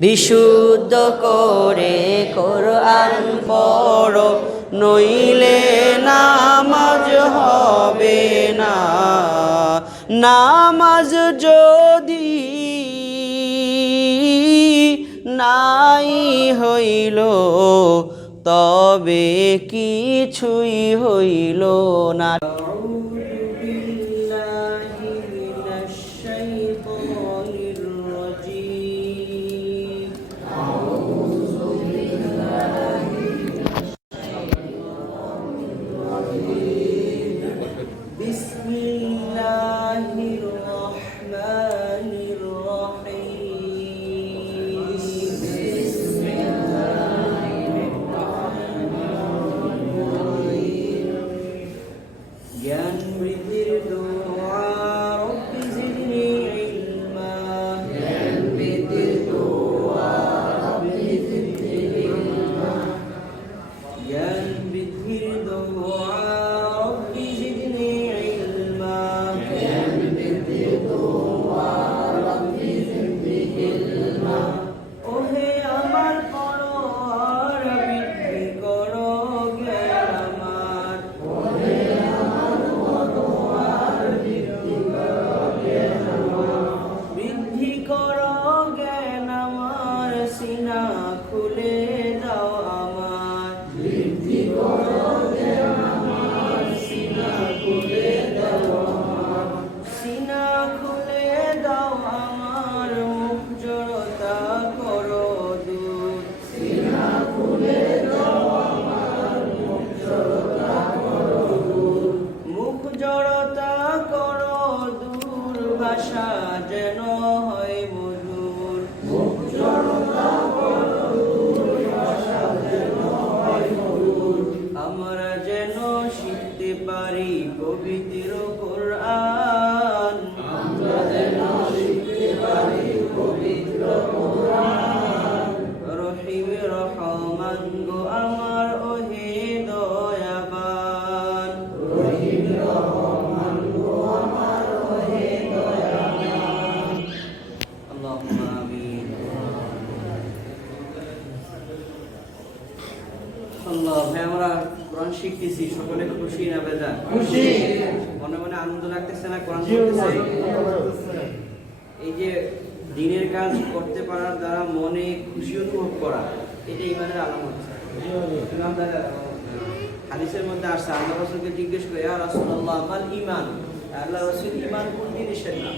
বিশুদ্ধ করে কোরআন পড়ো, নইলে নামাজ হবে না। নামাজ যদি নাই হইল, তবে কিছুই হইল না। আমরা কোরআন শিখতেছি, সকলে খুশি না বেজার? খুশি। মনে মনে আনন্দ লাগতেছে না কোরআন পড়তেছে? এই যে দ্বীনের কাজ করতে পারার দ্বারা মনে খুশি অনুভব করা, এটা ঈমানের আলামত। হাদিসের মধ্যে আসছে, আল্লাহ রাসূলকে জিজ্ঞেস করে, ইয়া রাসূলুল্লাহ মাল ঈমান? আল্লাহ রাসূল ঈমান কোন জিনিসের নাম?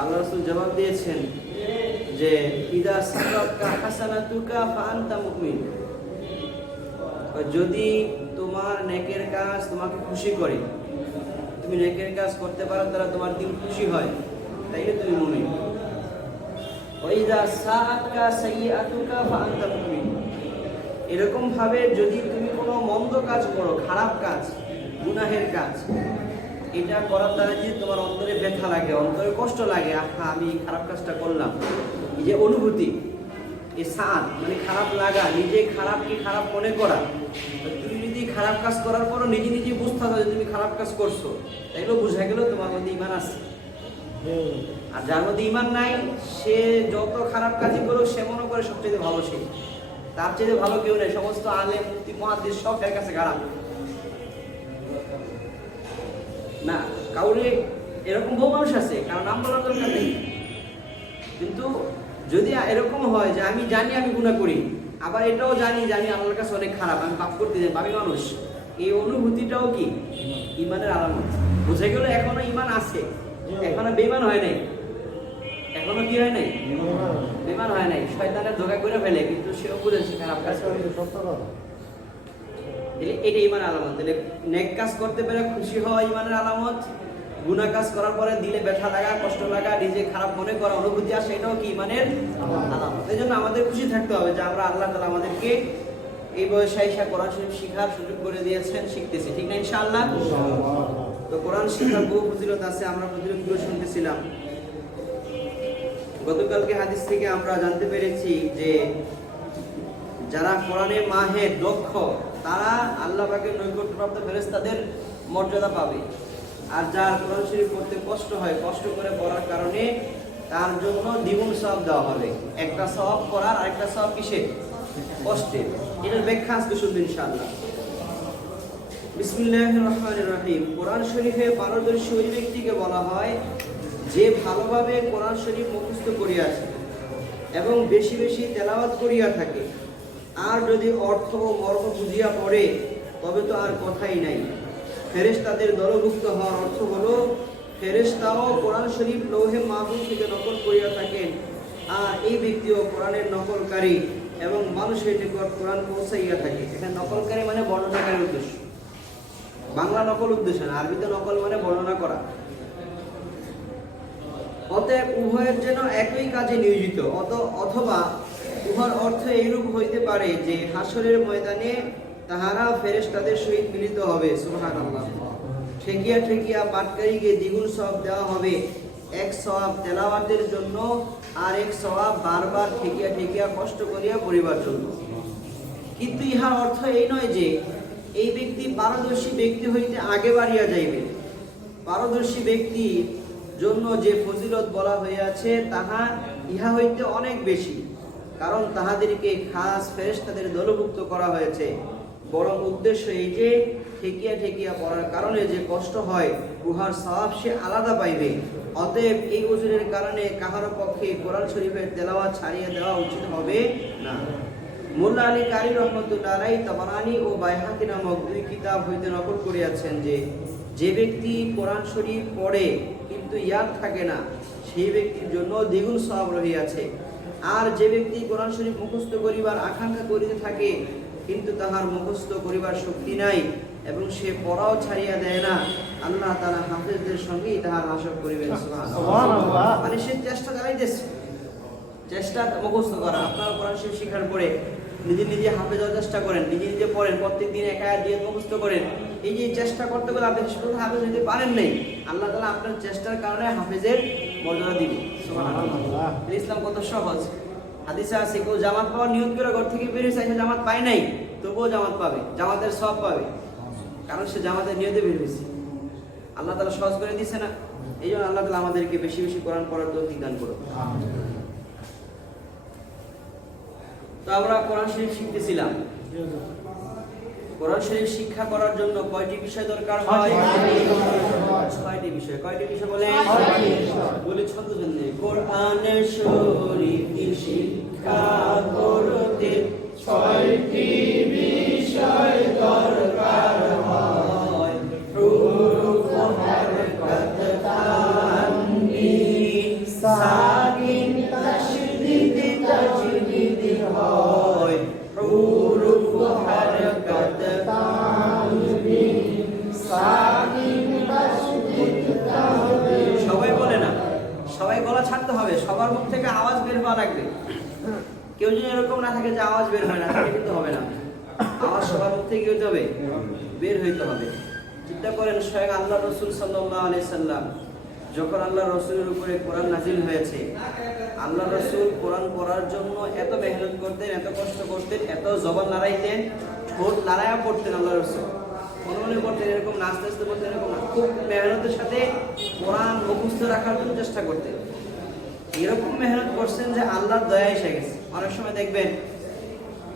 আল্লাহ রাসূল জবাব দিয়েছেন যে ইদা সারাকা হাসানাতুকা ফাআনতা মুমিন। যদি তোমার নেকের কাজ তোমাকে খুশি করে, তুমি নেকের কাজ করতে পারো, তারা তোমার দিল খুশি হয়, তাইলে তুমি মুমিন। ওয়াইদা সাআতকা সাইয়্যাতুকা ফাআনতা মুমিন। এরকম ভাবে যদি তুমি কোনো মন্দ কাজ করো, খারাপ কাজ, গুনাহের কাজ, এটা করার দ্বারা যদি তোমার অন্তরে ব্যথা লাগে, অন্তরে কষ্ট লাগে, আহা আমি খারাপ কাজটা করলাম, এই যে অনুভূতি, এই সাদ মানে খারাপ লাগা, নিজে খারাপকে খারাপ মনে করা। তুমি যদি খারাপ কাজ করার পরও নিজে নিজে বুঝতে হবে যে তুমি খারাপ কাজ করছো, তাইলে বোঝা গেল তোমার মধ্যে ঈমান আছে। আর যার মধ্যে ঈমান নাই, সে যত খারাপ কাজই করুক, সে মনে করে সবচেয়ে ভালো, সে তার চেয়ে ভালো কেউ নেই, সমস্ত আলেম মুফতি মুহাদ্দিস সব এর কাছে খারাপ না। কাউরে এরকম বহু মানুষ আছে, কারণ নাম বলার দরকার নেই। কিন্তু যদি এরকম হয় যে আমি জানি আমি গুনাহ করি, আবার এটাও জানি আল্লাহর কাছে অনেক খারাপ, আমি পাপ করতে যাই, পাপী মানুষ, এই অনুভূতিটাও কি ঈমানের আলামত। বুঝে গেল এখনো ঈমান আছে, এখনো বেঈমান হয় নাই, এখনো কি হয় নাই, বেঈমান হয় নাই। শয়তানের ধোঁকা করে ফেলে, কিন্তু সেও বুঝে সে খারাপ কাজ করে। এটা ঈমানের আলামত। তাহলে নেক কাজ করতে পেরে খুশি হওয়া ঈমানের আলামত, গুনাহ কাজ করার পরে দিলে ব্যথা লাগা, কষ্ট লাগা, নিজে খারাপ মনে করা, অনুভূতি আসে, এটাও কি ঈমানের আলামত। এই জন্য আমাদের খুশি থাকতে হবে যে আমরা আল্লাহ তাআলা আমাদেরকে এই বয়সে আইসা কোরআন শরীফ শিখার সুযোগ করে দিয়েছেন, শিখতেছি, ঠিক না ইনশাআল্লাহ? তো কোরআন শিখার বহু ফজিলত আছে, আমরা ফজিলতগুলো শুনতেছিলাম। গতকালকে হাদিস থেকে আমরা জানতে পেরেছি যে যারা কোরআনে মাহের দক্ষ, তারা আল্লাহ পাকের নৈকট্যপ্রাপ্ত ফেরেশতাদের মর্যাদা পাবে। আর যার কোরআন শরীফ পড়তে কষ্ট হয়, কষ্ট করে পড়ার কারণে তার জন্য দ্বিগুণ সওয়াব দেওয়া হবে। একটা সওয়াব করার আরেকটা সওয়াব কিসে? কষ্টে। এটার ব্যাখ্যা আজকে শুনবেন ইনশাআল্লাহ। বিসমিল্লাহির রহমানির রহিম। কোরআন শরীফে পারদর্শী ওই ব্যক্তিকে বলা হয় যে ভালোভাবে কোরআন শরীফ মুখস্থ করিয়াছে এবং বেশি বেশি তেলাওয়াত করিয়া থাকে। আর যদি অর্থ ও মর্ম বুঝিয়া পড়ে তবে তো আর কথাই নাই। ফেরেশতাদের দলভুক্ত হওয়ার অর্থ হলো ফেরেশতাও কোরআন শরীফ লৌহে মাহফুজ থেকে নকল করিয়া থাকেন, আর এই ব্যক্তিও কোরআনের নকলকারী এবং মানুষের নিকট কোরআন পৌঁছাইয়া থাকে। এখানে নকলকারী মানে বর্ণনাকারীর উদ্দেশ্য, বাংলা নকল উদ্দেশ্য না, আরবিতে নকল মানে বর্ণনা করা। অতএব উভয়ের যেন একই কাজে নিয়োজিত, অথবা উহার অর্থ এইরূপ হইতে পারে যে হাসরের ময়দানে তাহারা ফেরেশতাদের সহিত মিলিত হবে। সুবহানাল্লাহ। ঠেকিয়া ঠেকিয়া পাঠকারীকে দ্বিগুণ সওয়াব দেওয়া হবে, এক সওয়াব তেলাওয়াতের জন্য আর এক সওয়াব বারবার ঠেকিয়া ঠেকিয়া কষ্ট করিয়া পড়িবার জন্য। কিন্তু ইহার অর্থ এই নয় যে এই ব্যক্তি পারদর্শী ব্যক্তি হইতে আগে বাড়িয়া যাইবে। পারদর্শী ব্যক্তির জন্য যে ফজিলত বলা হইয়াছে তাহা ইহা হইতে অনেক বেশি, কারণ তাহাদেরকে খাস ফেরেশতাদের দলভুক্ত করা হয়েছে। বরং উদ্দেশ্য এই যে ঠেকিয়া ঠেকিয়া পড়ার কারণে যে কষ্ট হয় উহার সওয়াব সে আলাদা পাইবে। অতএব এই ওজনের কারণে কাহারও পক্ষে কোরআন শরীফের তেলাওয়াত ছাড়িয়ে দেওয়া উচিত হবে না। মোল্লা আলী কারি রহমতুল্লাহ আলাইহি তাবারানী ও বাইহাকি নামক দুই কিতাব হইতে নকল করিয়াছেন যে ব্যক্তি কোরআন শরীফ পড়ে কিন্তু ইয়াদ থাকে না, সেই ব্যক্তির জন্য দ্বিগুণ সওয়াব রহিয়াছে। আর যে ব্যক্তি কোরআন শরীফ মুখস্থ করিবার আকাঙ্ক্ষা করিতে থাকে কিন্তু তাহার মুখস্থ করিবার শক্তি নাই এবং সে পড়াও ছাড়িয়া দেয় না, আল্লাহ তাআলা হাফেজদের সঙ্গেই তাহার নাশক করিবেন। সুবহানাল্লাহ। মানে সে চেষ্টা চালাইতেছে, চেষ্টা মুখস্থ করা। আপনারা কোরআন শরীফ শিখার পরে নিজে নিজে হাফেজ হওয়ার চেষ্টা করেন, নিজে নিজে পড়েন, প্রত্যেক দিন এক আয়াত দিয়ে মুখস্থ করেন। এই যে চেষ্টা করতে গেলে আপনি হাফেজ হইতে পারেন নাই, আল্লাহ তাআলা আপনার চেষ্টার কারণে হাফেজের মর্যাদা দিবে। সুবহানাল্লাহ। ইসলাম কত সহজ। হাদিসে আছে কেউ জামাত পাওয়ার নিয়ত করে ঘর থেকে বেরিয়েছে, জামাত পায় নাই, তবুও জামাত পাবে, জামাতের সওয়াব পাবে, কারণ সে জামাতের নিয়তে বের হয়েছে। আল্লাহ তাআলা সহজ করে দিয়েছে না? এই জন্য আল্লাহ তাআলা আমাদেরকে বেশি বেশি কোরআন পড়ার তৌফিক দান করুন। তো আমরা কোরআন শরীফ শিখতেছিলাম। কোরআন শরীফ শিক্ষা করার জন্য কয়টি বিষয় দরকার হয়? 6টি বিষয়। কয়টি বিষয় বলে? বলে ছন্দ জন্য কোরআন শরীফ শিক্ষা করতে 6টি বিষয় দরকার হয়। হুরুফ, হরকত, তানবীন, সাকিন, তাশদীদ, তাজদীদ হয়। হুরুফ, হরকত, তানবীন, সাকিন, তাশদীদ, তাজদীদ। সবাই বলে না, সবাই গলা ছাড়তে হবে, সবার মুখ থেকে আওয়াজ বের হওয়া লাগবে। কেউ যদি এরকম না থাকে যে আওয়াজ বের হয় না, তাহলে কিন্তু হবে না। আওয়াজ সবার মুখ থেকে হইতে হবে, বের হইতে হবে। চিন্তা করেন, স্বয়ং আল্লাহ রাসূল সাল্লাল্লাহু আলাইহি সাল্লাম যখন আল্লাহ রাসূলের উপরে কোরআন নাযিল হয়েছে, আল্লাহ রাসূল কোরআন পড়ার জন্য এত মেহনত করতেন, এত কষ্ট করতেন, এত জবান লড়াইতেন, ঠোঁট লড়াইয়া পড়তেন। আল্লাহ রাসূল মনে করতেন, এরকম নাচতে নাচতে পড়তেন, এরকম না, খুব মেহনতের সাথে কোরআন মুখস্থ রাখার জন্য চেষ্টা করতেন। এরকম মেহনত করছেন যে আল্লাহর দয়া এসে গেছে। অনেক সময় দেখবেন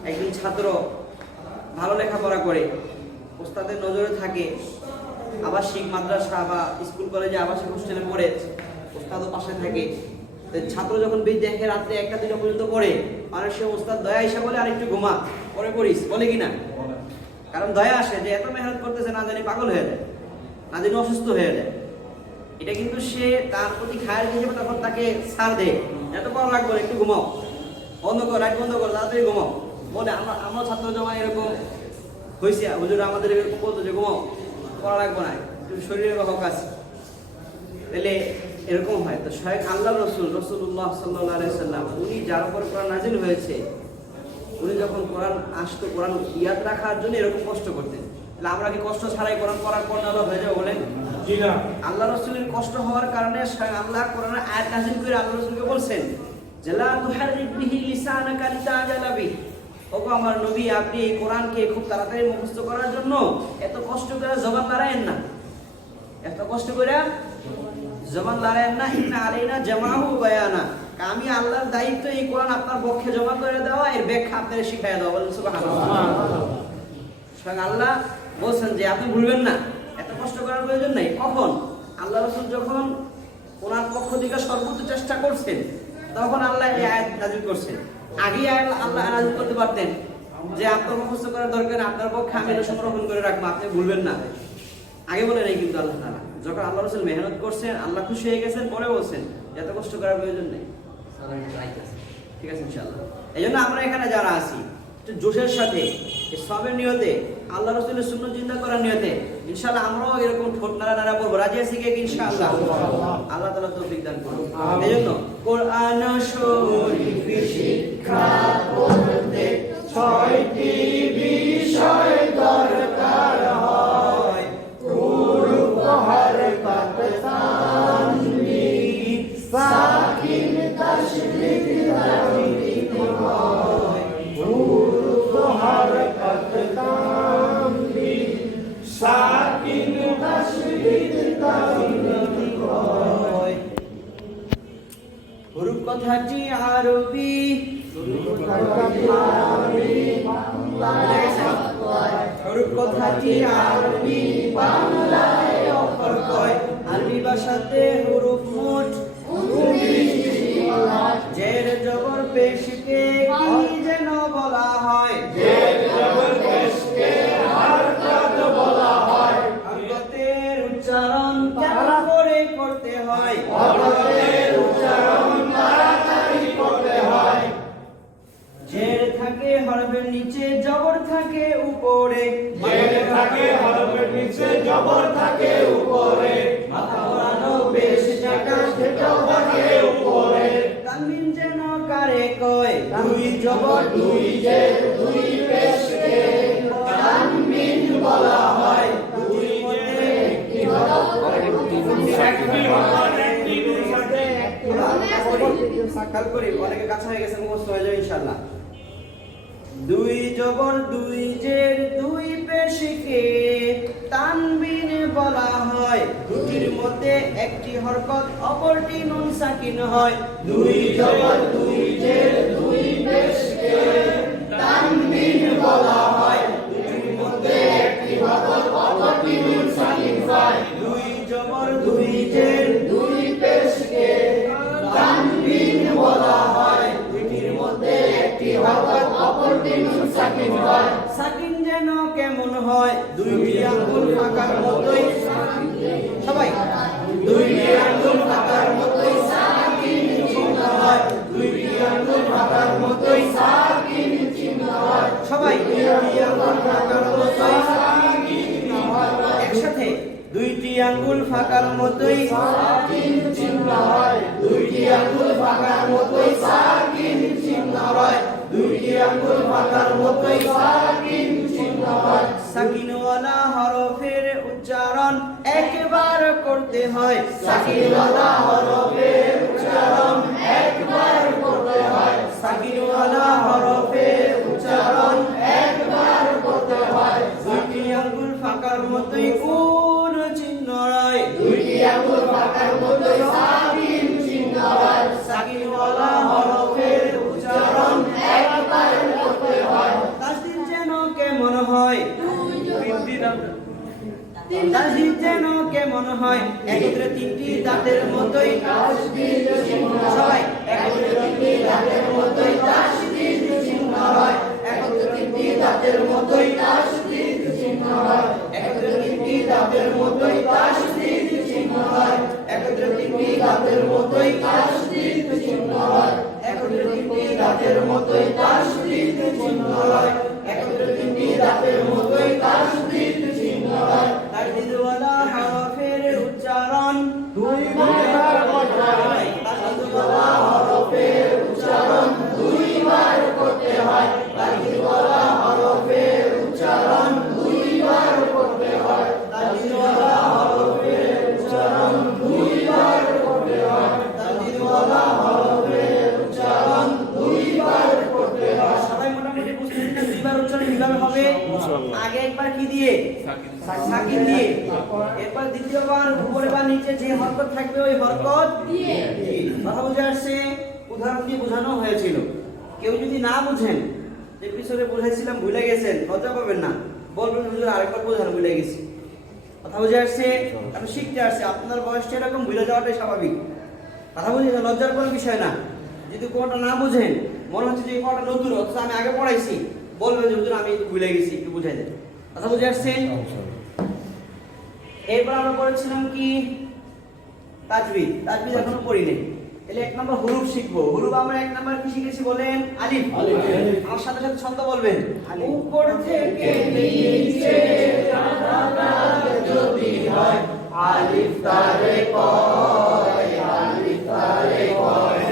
একজন ছাত্র ভালো লেখাপড়া করে, ওস্তাদের নজরে থাকে, আবাসিক মাদ্রাসা বা স্কুল কলেজে আবাসিক হোস্টেলে পড়ে, ওস্তাদও পাশে থাকে। ছাত্র যখন দেখে রাত্রে 1টা-2টা পর্যন্ত পড়ে, মানুষ সে ওস্তাদ দয়া এসে বলে আর একটু ঘুমা, পরে পড়িস, বলে কিনা? কারণ দয়া আসে যে এত মেহনত করতেছে, না জানি পাগল হয়ে যায়, না জানি অসুস্থ হয়ে যায়। এটা কিন্তু সে তার প্রতি খায়ের হিসেবে তখন তাকে ছাড় দেয়, এত পড়া লাগবে, একটু ঘুমাও, বন্ধ কর, লাইট বন্ধ কর, তাড়াতাড়ি ঘুমাও। বলে আমরা ছাত্র জমা এরকম হয়েছে, হুজুর আমাদের এরকম বলতো যে ঘুমাও, পড়া লাগবে না, তুমি শরীরের হক আছে, তাহলে এরকম হয়। তো স্বয়ং আল্লাহ রাসূলুল্লাহ সাল্লাল্লাহু আলাইহি সাল্লাম, উনি যার উপর কোরআন নাযিল হয়েছে, উনি যখন কোরআন আসতো, কোরআন ইয়াদ রাখার জন্য এরকম কষ্ট করতেন। তাহলে আমরা কি কষ্ট ছাড়াই কোরআন পড়ার পর আল্লাহ হয়ে যাবে বলেন? জি না। আল্লাহ রাসূলের কষ্ট হওয়ার কারণে স্বয়ং আল্লাহ কোরআনের আয়াত নাযিল করে আল্লাহ রাসূলকে বলছেন যে লা তুহাররিক বিহি লিসানাকা লিতাজালা বিহি, ওগো আমার নবী, আপনি এই কোরআনকে খুব তাড়াতাড়ি মুখস্থ করার জন্য এত কষ্ট করে জবান লড়াইয়েন না, এত কষ্ট করে জবান লড়াইয়েন না, ইন্না আলাইনা জামাহু বায়ানা। আমি আল্লাহর দায়িত্ব এই কোরআন আপনার পক্ষে জমা করে দেওয়া, এর ব্যাখ্যা আপনাদের শিখাইয়া দেওয়া। বলেন সুবহানাল্লাহ। স্বয়ং আল্লাহ বলছেন যে আপনি ভুলবেন না, এত কষ্ট করার প্রয়োজন নেই। কখন? আল্লাহ রাসূল যখন ওনার পক্ষ থেকে সর্বোচ্চ চেষ্টা করছেন, তখন আল্লাহ এই আয়াত নাযিল করছেন। আগে আল্লাহ নাযিল করতে পারতেন যে আপনার মুখস্থ করার দরকার, আপনার পক্ষে আমি এটা সংরক্ষণ করে রাখবো, আপনি ভুলবেন না। আগে বলে নেই কিন্তু আল্লাহ তাআলা। যখন আল্লাহ রাসূল মেহনত করছেন, আল্লাহ খুশি হয়ে গেছেন, পরে বলছেন এত কষ্ট করার প্রয়োজন নেই। ঠিক আছে ইনশাআল্লাহ। এই জন্য আমরা এখানে যারা আছি একটু জোশের সাথে, সবের নিয়তে, আল্লাহ রাসূলের সুন্নাত জিন্দা করার নিয়তে ইনশাআল্লাহ আমরাও এরকম ঠোঁট নাড়া করবো। রাজি আছি কি ইনশাআল্লাহ? আল্লাহ তাআলা তৌফিক দান করুন। এইজন্য কোরআন শরীফ শিক্ষা করতে 6টি বিষয় দরকার হয়। হুরুফ, হরকত, তানবীন, সাকিন, তাশদীদ, তানবীন হয়। হুরুফ, হরকত, তানবীন, সাকিন, তাশদীদ, তানবীন হয়। হুরুফ কথাটি আরবি, হুরুফ কথাটি আরবি, বাংলায় অক্ষর কয়। আরবি ভাষাতে হুরুফ মোট 19টি। জের জবর পেশকে কি যেন বলা হয়? জের জবর পেশকে হরকত বলা হয়। হরকতের উচ্চারণ কেমন করে করতে হয়? হরকতের উচ্চারণ তাড়াতাড়ি করতে হয়। জের থাকে হরফের নিচে, জবর থাকে উপরে। জের থাকে হরফের নিচে, জবর থাকে উপরে। মাথা ঘোরানো পেশ যেটা, সেটাও থাকে উপরে। তানবিন যেন কারে কয়? দুই জবর দুই জের দুই পেশকে তানবিন বলা হয়। দুই মধ্যে একটি হরফ, একটি হরফ, একটি নুন সাথে একটি হরফ। সাকাল করি, অনেকে কাছে হয়ে গেছে, মুখস্থ হয়ে যাবে ইনশাআল্লাহ। দুই জবর দুই জের দুই পেশকে তানবিন বলা হয়। দুটির মধ্যে একটি হরকত, অপরটি নুন সাকিন হয়। দুই জবর দুই জের দুই পেশকে তানবিন বলা হয়। দুটির মধ্যে একটি হরকত, অপরটি নুন সাকিন হয়। দুই জবর দুই জের দুই পেশকে তানবিন বলা হয়। দুটির মধ্যে একটি হরকত, অপরটি নুন সাকিন হয়। সাকিন যেন কেমন হয়? দুইটি আঙ্গুল ফাঁকার মতোই। সবাই দুইটি আঙ্গুল ফাঁকার মতোই সাকিন চিহ্ন হয়। দুইটি আঙ্গুল ফাঁকার মতোই সাকিন চিহ্ন হয়। সবাই দুইটি আঙ্গুল ফাঁকার মতোই সাকিন চিহ্ন হয়। একসাথে দুইটি আঙ্গুল ফাঁকার মতোই সাকিন চিহ্ন হয়। দুইটি আঙ্গুল ফাঁকার মতোই সাকিন চিহ্ন হয়। দুইটি আঙ্গুল ফাঁকার মতোই সাকিন চিহ্ন হয়। সাকিনওয়ালা হরফের উচ্চারণ একবার করতে হয়। সাকিনওয়ালা হরফের উচ্চারণ একবার করতে হয়। সাকিনওয়ালা হরফের উচ্চারণ একবার করতে হয়। দুইটি আঙ্গুল ফাঁকার মতোই কোন চিহ্ন হয়? দুইটি আঙ্গুল ফাঁকার মতোই সাকিন চিহ্ন হয়। সাকিনওয়ালা হরফের উচ্চারণ একবার করতে হয়। তাসদীদ যেন কেমন হয়? তাসদীদ যেন কেমন হয়? একত্রে তিনটি দাঁতের মতোই তাসদীদ চিহ্ন হয়। একত্রে তিনটি দাঁতের মতোই তাসদীদ চিহ্ন হয়। একত্রে তিনটি দাঁতের মতোই তাসদীদ চিহ্ন হয়। একত্রে তিনটি দাঁতের মতোই তাসদীদ চিহ্ন হয়। একত্রে তিনটি দাঁতের মতোই তাসদীদ চিহ্ন হয়। একত্রে তিনটি দাঁতের মতোই তাসদীদ চিহ্ন হয়। একত্রে তিনটি দাঁতের মতোই তাসদীদ চিহ্ন হয়। তাসদীদওয়ালা হরফের উচ্চারণ দুইবার করতে হয়। তাসদীদওয়ালা হরফের উচ্চারণ দুইবার করতে হয়। তাসদীদওয়ালা হরফের উচ্চারণ দুইবার করতে হয়। তাসদীদওয়ালা হরফের উচ্চারণ দুইবার করতে হয়। তাসদীদওয়ালা হরফের উচ্চারণ দুইবার করতে হয়। সবাই মোটামুটি বুঝতে আগে একবার কি দিয়ে সাকিন দিয়ে, এরপর দ্বিতীয়বার উপরে বা নিচে যে হরকত থাকবে ওই হরকত দিয়ে। কথা বুঝে আসছে? উদাহরণ দিয়ে বোঝানো হয়েছিল। কেউ যদি না বুঝেন, যে পিছনে বুঝাইছিলাম ভুলে গেছেন, লজ্জা পাবেন না, বলবেন হুজুর আরেকবার বোঝানো ভুলে গেছি। কথা বুঝে আসছে? আমি শিখতে আসছি, আপনার বয়সটা এরকম ভুলে যাওয়াটাই স্বাভাবিক। কথা বুঝে, লজ্জার কোনো বিষয় না। যদি কোনটা না বুঝেন, মনে হচ্ছে যে এই পড়াটা নতুন, অথচ আমি আগে পড়াইছি, বলবেন যে হুজুর আমি ভুলে গেছি, একটু বুঝাই দেন। কথা বুঝে আসছে? এরপর আমরা পড়েছিলাম কি তাজবিদ। তাজবিদ এখনো পড়ি নাই। তাহলে এক নম্বর হুরুফ শিখবো। হুরুফ আমরা এক নম্বর কি শিখেছি বলেন? আলিফ। আমার সাথে সাথে ছন্দ বলবেন। উপর থেকে নিচে যদি হয় আলিফ তারে কয়, আলিফ তারে কয়।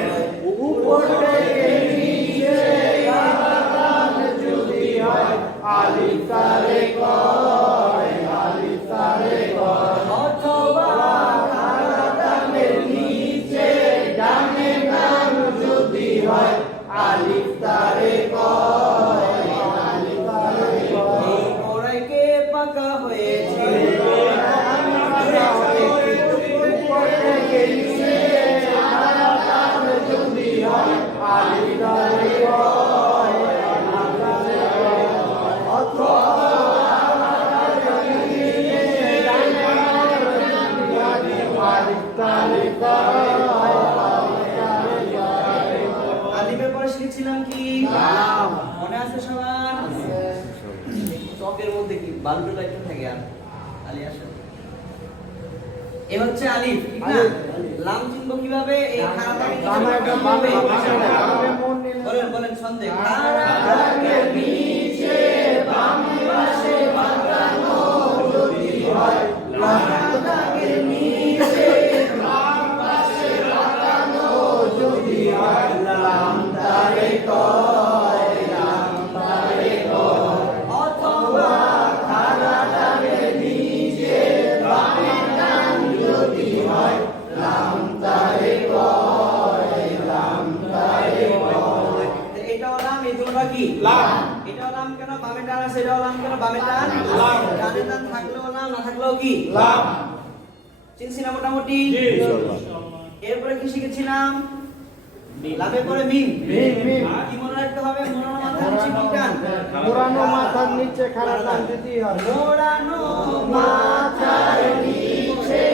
উপর থেকে নিচে যদি হয় আলিফ তারে কয়, আলিফ তারে কয়। অথবা খারাতামের নিচে ডানে নাম যদি হয় আলিফ তারে কয়, আলিফ তারে কয়। এই কোরাইকে পাকা হয়েছে উপর থেকে নিচে খারাতাম যদি হয় আলিফ তারে কয়, আলিফ তারে কয়। অথবা আলিফের পরে শিখেছিলাম কি? লাম। মনে আছে সবার? চকের মধ্যে কি বালুটা একটু থাকে আর আলি আসে। এ হচ্ছে আলিফ, ঠিক না? লাম চিনব কিভাবে? এই বলেন বলেন সন্দেহ। খারাতামের নিচে বাম পাশে বাঁকানো যদি হয়, খারাতামের নিচে বাম পাশে বাঁকানো যদি হয়, লাম তারে কয়, লাম তারে কয়। অথবা খারাতামের নিচে বামে ডান যদি হয়, লাম তারে কয়, লাম তারে কয়। এটা লাম, এই দুটোটা কি? লাম। এটা লাম কেন? বামে টান আছে, এটা লাম কেন? বামে টান। লাম। ডানে টান থাকলেও লাম, না থাকলেও কি? লাম। চিনছি না মোটামুটি? জি ইনশাআল্লাহ। এরপরে কি শিখেছিলাম? লামের পরে মিম। মিম মিম কি মনে রাখতে হবে? মোড়ানো মাথার নিচে কি টান? মোড়ানো মাথার নিচে খাড়া টান দিতে হয়। মোড়ানো মাথার নিচে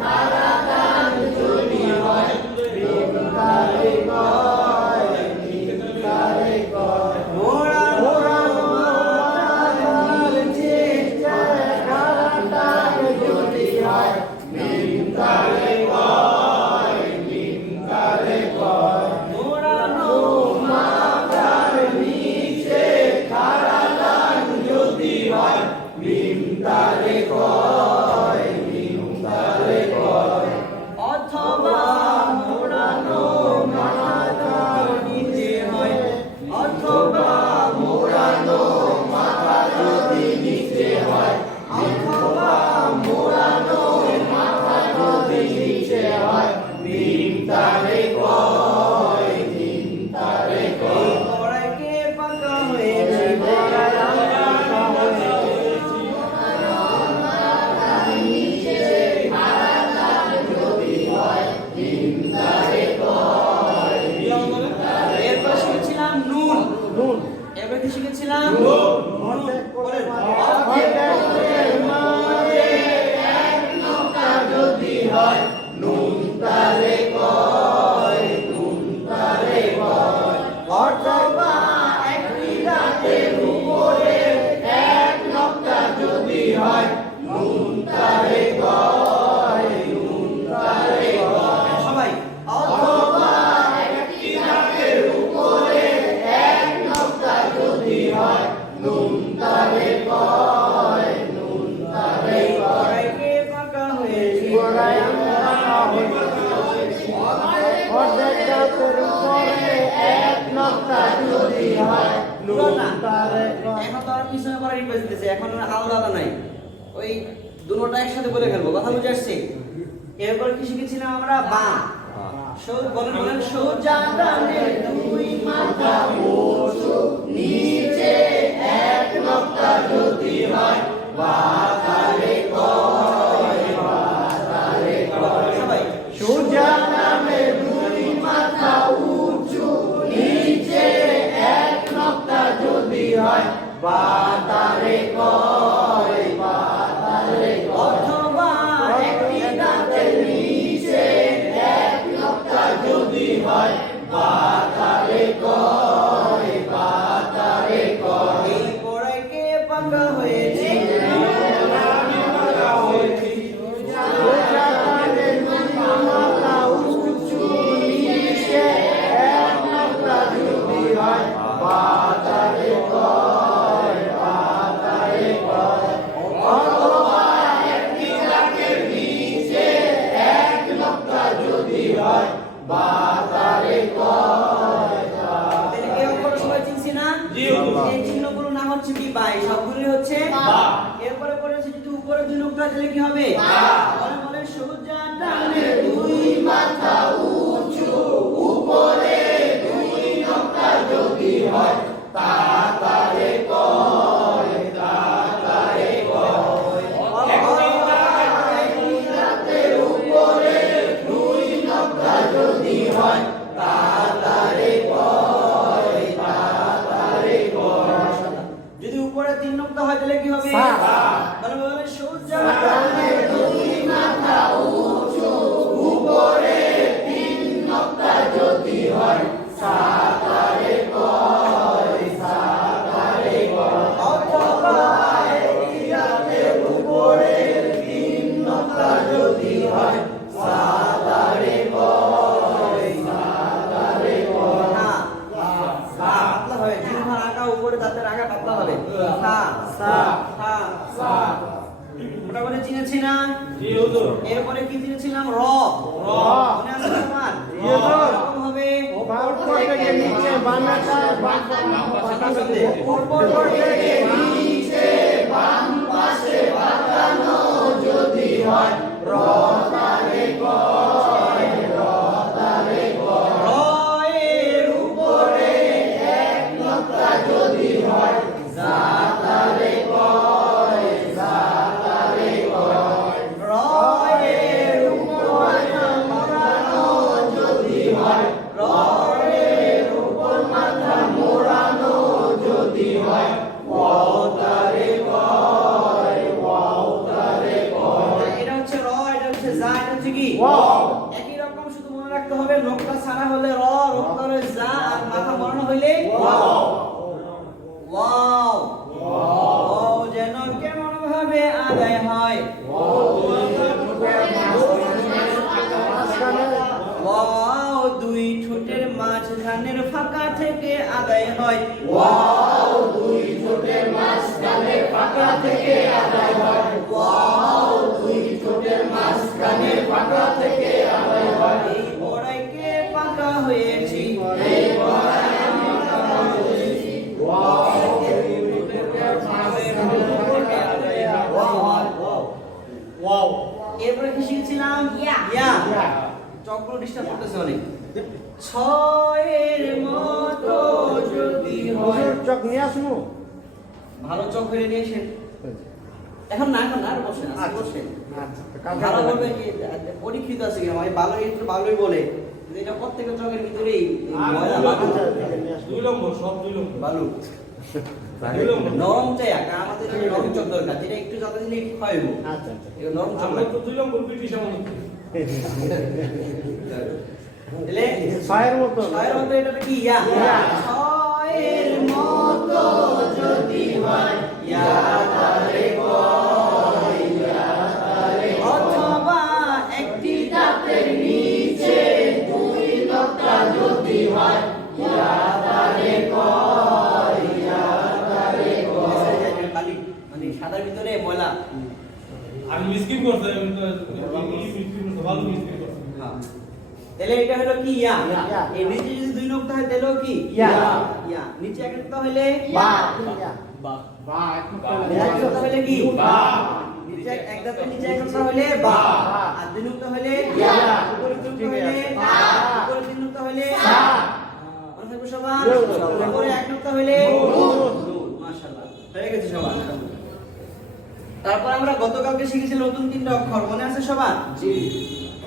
খাড়া টান যদি হয়, মিম তারে কয়, মিম তারে কয়। মোড়ানো মাথার নিচে খাড়া টান যদি হয়, মিম তারে কয়, মিম তারে কয়। মোড়ানো মাথার নিচে খাড়া টান যদি হয়, মিম তারে কয়, মিম তারে কয়। অথবা মোড়ানো মাথার নিচে হয়, অথবা মোড়ানো মাথা যদি নিচে হয়, অথবা মোড়ানো মাথা যদি নিচে হয়, মিম তারে কয়, মিম তারে কয়। কোরাইকে পাকা হয়েছে, এরপর শিখেছিলাম নুন। নুন এবার কি শিখেছিলাম? অর্ধেক করে অর্ধেকের মাঝে এক নৌকা যদি হয়, নুন তারে কয়, নুন তারে কয়। অথবা একটি রাতের উপরে এক নৌকা যদি হয়, নুন তারে কয়, নুন তারে কয়। সবাই অথবা একটি রাতের উপরে এক নৌকা যদি হয়, নুন তারে কয়, নুন তারে কয়। কে পাকা হয়েছে, অর্ধেক রাতের উপরে এক নকটা যদি হয়, নুন তারে কয়। এখন তো আর পিছনে পরে রিকোয়েস্ট দিতেছে, এখন আর আলাদা আলাদা নাই, ওই দুটোটা একসাথে বলে ফেলবো। কথা বুঝে আসছে? এরপর কি শিখেছিলাম আমরা? বা। বলেন বলেন। সোজা ডানে দুই মাথা উঁচু, নিচে এক নকটা যদি বাতারে কয় বাতারে অথবা একটি দাঁতের নিচে এক নক্তা যদি হয় বাতারে কয় বাতারে কয় এই পড়াইকে পাকা হয়েছে ওজানের মাথা উঁচু নিচে এক নক্তা যদি হয় বাতারে কয় বাতারে কয় অথবা একটি দাঁতের নিচে এক নক্তা যদি হয় বাতারে কয় তাহলে এই অক্ষর সবাই চিনছি না? এই চিহ্নগুলো নাম হচ্ছে কি বা, এই সবগুলোই হচ্ছে এরপরে পড়েছে যদি উপরে দুই নোকতা দিলে কি হবে? বলে বলে সোজা টানে দুই মাথা উঁচু উপরে দুই নক্তা যদি হয় তাতারে কয় তাতারে কয় একটি দাঁতের উপরে দুই নক্তা যদি হয় তাতারে কয় তাতারে কয় যদি উপরে তিন নোকতা হয় তাহলে কি হবে? বলে বলে সোজা টানে দুই মাথা উঁচু উপরে তিন নক্তা যদি হয় সাতারে কয় সাতারে কয় অথবা একটি দাঁতের উপরে তিন নক্তা যদি হয় সাতারে কয় সাতারে কয় না পাতলা হবে, জিহ্বার আগা উপরে দাঁতের আগা পাতলা হবে। মোটামুটি চিনেছি না? এরপরে কি চিনেছিলাম? র। মনে আছে তোমার? এরকম হবে উপর থেকে নিচে বানাটা উপর থেকে নিচে বাম পাশে বাঁকানো যদি হয় রতারে কয় রতারে কয় র এর উপরে এক নক্তা যদি হয় জাতারে কয় জাতারে কয় র এর উপরে মোড়ানো যদি হয় র এর উপর মাথা মোড়ানো যদি হয় ওয়াওতারে কয় ওয়াওতারে কয় এটা হচ্ছে র, এটা হচ্ছে যা, এটা হচ্ছে কি? ওয়াও একই রকম, শুধু মনে রাখতে হবে নোকতা ছাড়া হলে র, নোকতা হলে যা, আর মাথা মোড়ানো হইলে ওয়াও ওয়াও। ওয়াও যেন কেমন ভাবে আদায় হয়। ওয়াও দুই ঠোঁটের মাঝখানের ফাঁকা থেকে আদায় হয়। ওয়াও দুই ঠোঁটের মাঝখানে ফাঁকা থেকে আদায় হয় ওয়াও দুই ঠোঁটের মাঝখানে ফাঁকা থেকে আদায় হয় এই পড়াইকে পাকা হয়েছি। এই পড়ায় আমি ফাঁকা হয়েছি ওয়াও দুই ঠোঁটের মাঝখানে ফাঁকা থেকে আদায় হয় ওয়াও এরপরে কি শিখেছিলাম? ইয়া। ইয়া। চক্র ডিস্টার্ব করতেছে অনেক। ছয়ের মতো যদি হয়, চক নিয়ে আসুন ভালো চক হয়ে নিয়েছেন। এখন না, এখন আর বসেন, আজকে বসেন। আচ্ছা ভালো বলবে কি পরীক্ষিত আছে কিনা, আমি ভালোই একটু ভালোই বলে কিন্তু এটা প্রত্যেকের চকের ভিতরেই ময়লা বালু বালু নরম চাই, আমাদের নরম চক দরকার, যেটা একটু যত দিলে একটু খাইবো। আচ্ছা আচ্ছা এটা নরম চক লাগে। তাহলে ছয়ের মতো ছয়ের মতো এটা কি? ইয়া। ইয়া। ছয়ের মতো যদি হয় ইয়া তারে কয় ইয়া তারে কয়। অথবা একটি দাঁতের নিচে দুই নক্তা যদি হয় ইয়া তারে কয় ইয়া তারে কয় কালি মানে সাদার ভিতরে ময়লা। আমি মিসকিন করতে ভালো মিসকিন করতে হ্যাঁ। তাহলে এটা হলো কি? ইয়া। ইয়া। এই নিচে যদি দুই নোকতা হয় তাহলেও কি? ইয়া। ইয়া। নিচে এক নোকতা হইলে বা বা বা এক নোকতা হইলে কি? বা নিচে এক দাঁতের নিচে এক নোকতা হইলে বা, বা। আর দুই নোকতা হইলে ইয়া। উপরে দুই নোকতা হইলে বা। উপরে তিন নোকতা হইলে সা। মনে থাকবে সবার? নুন। উপরে এক নোকতা হইলে নুন। মাশাআল্লাহ হয়ে গেছে সবার। তারপর আমরা গতকালকে শিখেছি নতুন তিনটা অক্ষর, মনে আছে সবার? জি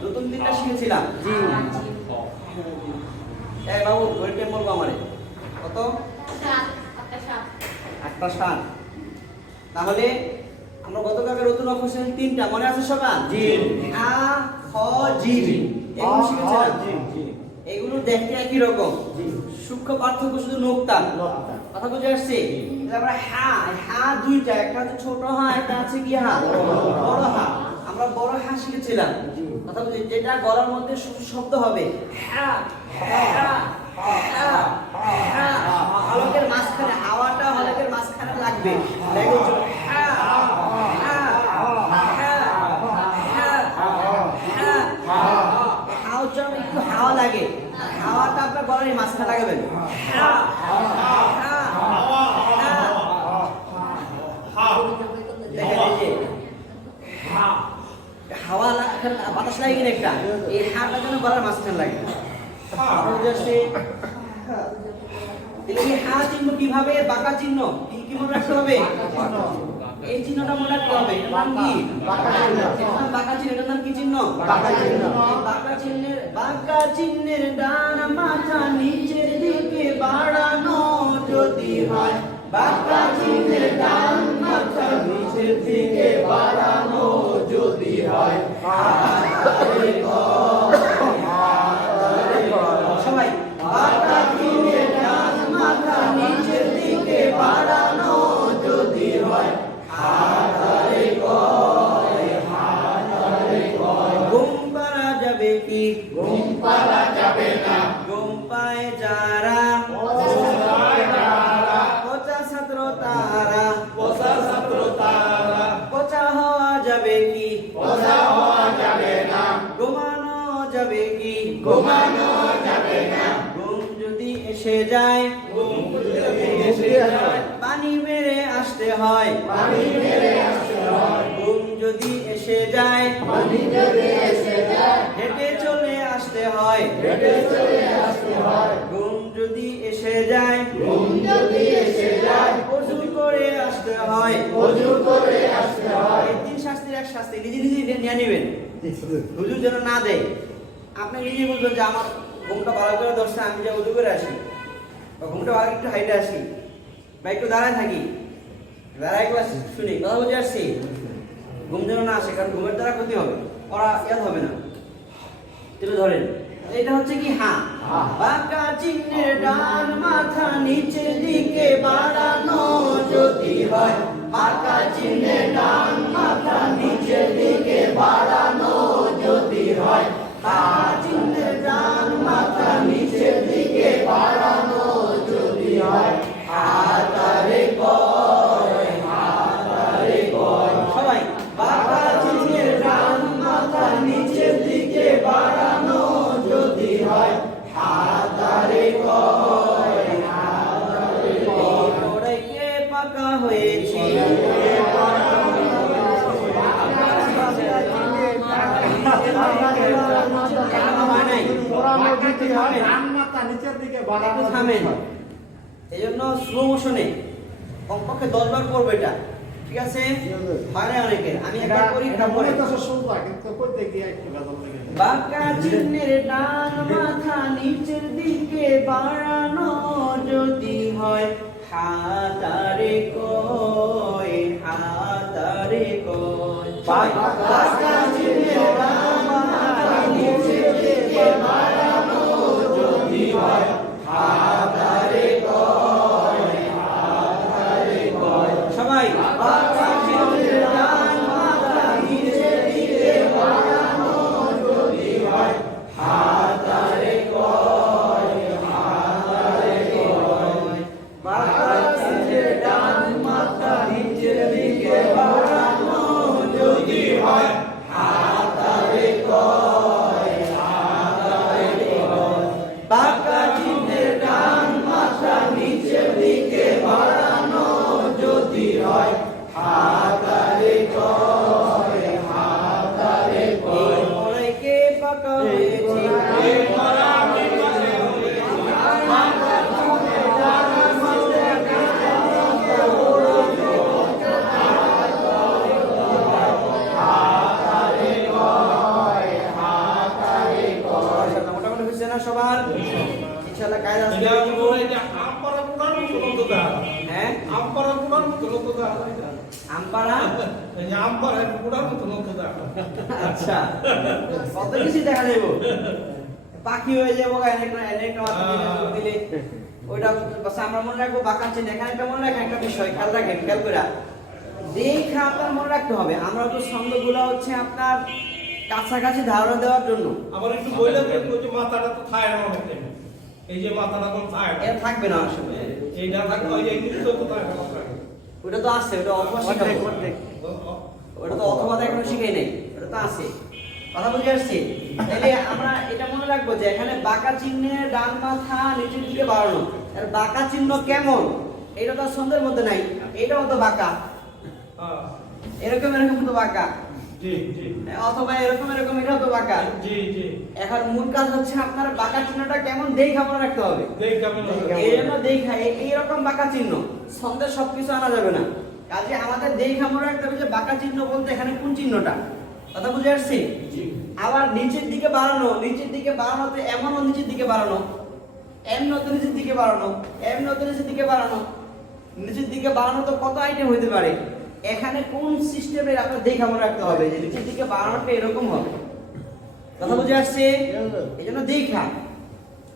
নতুন তিনটা শিখেছিলাম। জি এই বাবু ঘড়িটা বলবো আমারে কত? 7 8টা একটা 7। তাহলে আমরা গতকালকে নতুন অক্ষর শিখেছি 3টা, মনে আছে সবার? জি। হা, খ, জিম। এগুলো শিখেছিলাম। এগুলো দেখতে একই রকম, সূক্ষ্ম পার্থক্য শুধু নোক্তা। কথা বুঝে আসছে? আমরা হা দুইটা, একটা হচ্ছে ছোট হা, একটা আছে কি হা, বড় হা। আমরা বড় হা শিখেছিলাম। কথা বুঝে, যেটা গলার মধ্যে শব্দ হবে হা, হা, হা, হা। হলকের মাঝখানে, হাওয়াটা হলকের মাঝখানে লাগবে। লাগে হচ্ছে হা, হা, হা, হা, হা। হাওয়া যখন একটু হাওয়া লাগে, হাওয়াটা আপনার গলার এই মাঝখানে লাগাবেন। হা, হা, হা, হা। দেখেন এই যে হাওয়া বাতাস লাগে কিনা একটা, এই হাটা যেন গলার মাঝখানে লাগে। এই হা চিহ্ন কিভাবে, বাঁকা চিহ্ন কি মনে রাখতে হবে? এই চিহ্নটা মনে রাখতে হবে। এটার নাম কি? বাঁকা চিহ্ন। এটার নাম কি চিহ্ন? বাঁকা চিহ্নের ডান মাথা নিচের দিকে বাড়ানো যদি হয়, বাঁকা চিহ্নের ডান মাথা নিচের দিকে বাড়ানো যদি হয়, সবাই বাঁকা চিহ্নের ডান মাথা নিচের দিকে বাড়ানো যদি হয়, ঘুম পাড়া যাবে কি? ঘুম পাড়া যাবে না, ঘুম পায় যারা, পচা ছাত্র তারা, পচা হওয়া যাবে কি? পচা হওয়া যাবে না, ঘুমানো যাবে কি? ঘুমানো যাবে না, ঘুম যদি এসে যায়, পানি মেরে আসতে হয়। পানি মেরে আসতে হয়, ঘুম যদি এসে যায়, পানি যদি এসে যায়, হেঁটে চলে আসতে হয়। হেঁটে চলে আসতে হয়, ঘুম যদি এসে যায়, ঘুম যদি এসে যায়, ওযু করে আসতে হয়। ওযু করে আসতে হয়। এই 3 শাস্তির এক শাস্তি নিজে নিজে নিয়ে নেবেন, হুজুর যেন না দেয়। আপনি নিজে বুঝবেন যে আমার ঘুমটা ভালো করে ধরছে, আমি যে ওযু করে আসি, বা ঘুমটা ভালো একটু হাইটে আসি, বা একটু দাঁড়ায় থাকি, দাঁড়ায় ক্লাস শুনি, কথা বুঝে আসছি। ঘুম যেন না আসে, কারণ ঘুমের দ্বারা ক্ষতি হবে, ওরা ইয়াদ হবে না। তুলে ধরেন, এটা হচ্ছে কি হা। বাঁকা চিহ্নের ডান মাথা নিচের দিকে বাড়ানো যদি হয়, বাঁকা চিহ্নের ডান মাথা নিচের দিকে বাড়ানো যদি হয়, হা চিহ্নের ডান মাথা নিচের দিকে বাড়ানো যদি হয়, হাতারে কয়, হাতারে কয়। সবাই বাঁকা চিহ্নের ডান মাথা নিচের দিকে বাড়ানো যদি হয়, হাতারে কয়, হাতারে কয়। ওরাইকে পাকা হয়েছি, এই জন্য স্লো মোশনে কমপক্ষে 10 বার করবো এটা, ঠিক আছে? মানে অনেকের, আমি একবার করি তারপরে। বাঁকা চিহ্নের ডান মাথা নিচের দিকে বাড়ানো যদি হয়, হাতারে কয়, হাতারে কয়। বাঁকা চিহ্নের ডান মাথা নিচের দিকে বাড়ানো যদি হয়, হাতারে কয়, হাতারে কয়। সবাই বাঁকা চিহ্নের ডান মাথা নিচের দিকে বাড়ানো যদি হয়, হাতারে কয়, হাতারে কয়। বাঁকা চিহ্নের ডান মাথা নিচের দিকে বাড়ানো যদি হয়, মতো দেখা যায় না। আমপাড়া এই যে আমপাড়া পুরার মতো দেখা যায়। আচ্ছা কত কিছু দেখা যাবো পাখি হয়ে যাবো একটা মাথা দিলে ওইটা বাস আমরা মনে রাখবো বাঁকা চিহ্ন এখানে একটা মনে রাখেন একটা বিষয় খেয়াল রাখেন খেয়াল করে দেখা আপনার মনে রাখতে হবে আমরা তো ছন্দগুলো হচ্ছে আপনার কাছাকাছি ধারণা দেওয়ার জন্য আবার একটু বইলে দেখো যে মাথাটা তো থায় না অনেক টাইম। এই যে মাথাটা কোন থায় না। এটা থাকবে না আসলে এইটা থাকবে ওই যে ইংলিশে তো থায় না মাথাটা। ওটা তো আছে ওটা অথবা শিখাবো ওটা তো অথবা তো এখনো শিখাই নাই ওটা তো আছে কথা বুঝে আসছে তাহলে আমরা এটা মনে রাখবো যে এখানে বাঁকা চিহ্নের ডান মাথা নিচের দিকে বাড়ানো আর বাঁকা চিহ্ন কেমন এটা তো ছন্দের মধ্যে নাই এটাও তো বাঁকা হ্যাঁ এরকম এরকম তো বাঁকা জি জি অথবা এরকম এরকম এটাও তো বাঁকা জি জি এখন মূল কাজ হচ্ছে আপনার বাঁকা চিহ্নটা কেমন দেখা মনে রাখতে হবে দেখ কেমন এই জন্য দেখা এইরকম বাঁকা চিহ্ন ছন্দের সবকিছু আনা যাবে না কাজে আমাদের দেখা মনে রাখতে হবে যে বাঁকা চিহ্ন বলতে এখানে কোন চিহ্নটা কথা বুঝে আসছে জি আবার নিচের দিকে বাড়ানোতে এমনও নিচের দিকে বাড়ানো এম নতুন নিচের দিকে বাড়ানো এম নতুন নিচের দিকে বাড়ানো নিচের দিকে বাড়ানো তো কত আইটেম হতে পারে এখানে কোন সিস্টেমের আপনার দেখা মনে রাখতে হবে যে নিচের দিকে বাড়ানোটা এরকম হবে কথা বুঝে আসছে এই জন্য দেখা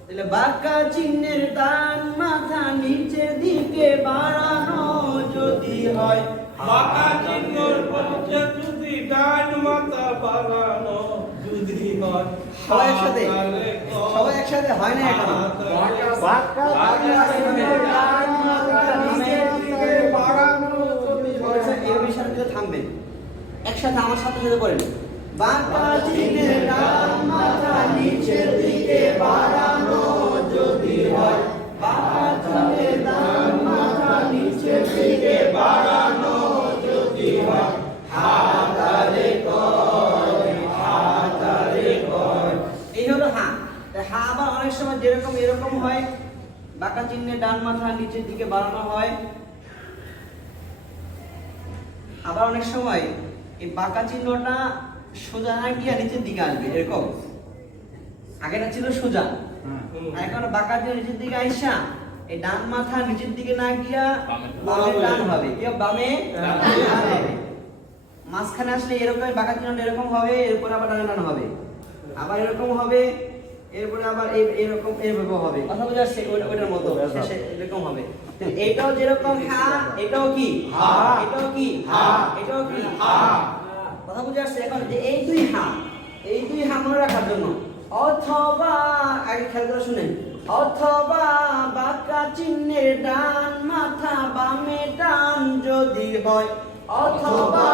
তাহলে বাঁকা চিহ্নের ডান মাথা নিচের দিকে বাড়ানো যদি হয় বাঁকা চিহ্নের পথে যদি ডান মাথা বাড়ানো যদি হয় সবাই একসাথে হয় না এখন বাঁকা চিহ্নের ডান মাথা নিচের দিকে বাড়ানো যদি হয় এই বিষয়টা থামবেন একসাথে আমার সাথে সাথে বলেন বাঁকা চিহ্নের ডান মাথা নিচের দিকে বাড়ানো যদি হয় বাঁকা চিহ্নের ডান মাথা নিচের দিকে বাড়ানো যদি হয় হাতারে কয় এই হলো হা হা আবার অনেক সময় যেরকম এরকম হয় বাঁকা চিহ্নের ডান মাথা নিচের দিকে বাড়ানো হয় আবার অনেক সময় এই বাঁকা চিহ্নটা সোজা না গিয়ে নিচের দিকে আসবে এরকম আগেটা ছিল সোজা আর এখন বাঁকা চিহ্ন নিচের দিকে আইসা এই ডান মাথা নিচের দিকে না গিয়া বামে ডান হবে কি বামে ডান হবে মাঝখানে আসলে এরকম বাঁকা চিহ্নটা এরকম হবে এরপর আবার ডান ডান হবে আবার এরকম হবে এরপরে আবার এরকম এইভাবে হবে কথা বুঝে আসছে ওইটার মতো শেষে এরকম হবে এটাও যেরকম হা এটাও কি হা এটাও কি হা এটাও কি হা কথা বুঝে আসছে এখন যে এই দুই হা মনে রাখার জন্য অথবা আগে খেয়াল করে শুনেন অথবা বাঁকা চিহ্নের ডান মাথা বামে ডান যদি হয় অথবা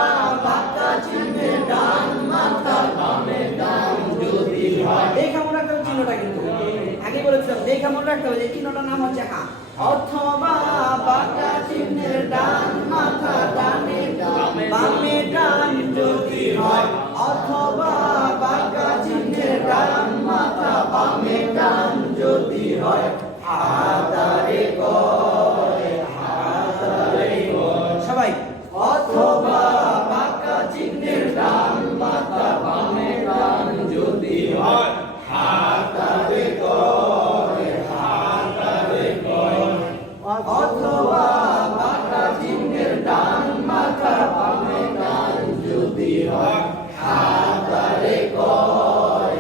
বাঁকা চিহ্নের ডান মাথা বামে ডান যদি হয় দেখা মনে রাখতে হবে চিহ্নটা কিন্তু আগে বলেছিলাম দেখা মনে রাখতে হবে যে চিহ্নটার নাম হচ্ছে হা অথবা বাঁকা চিহ্নের ডান মাথা ডানে বামে ডান যদি হয় অথবা বাঁকা চিহ্নের ডান মাথা বামে ডান যদি হয় হাতারে কয় সবাই অথবা বাঁকা চিহ্নের ডান মাথা বামে ডান যদি হয় হাতারে কয় অথবা বাঁকা চিহ্নের ডান মাথা বামে ডান যদি হয় হাতারে কয়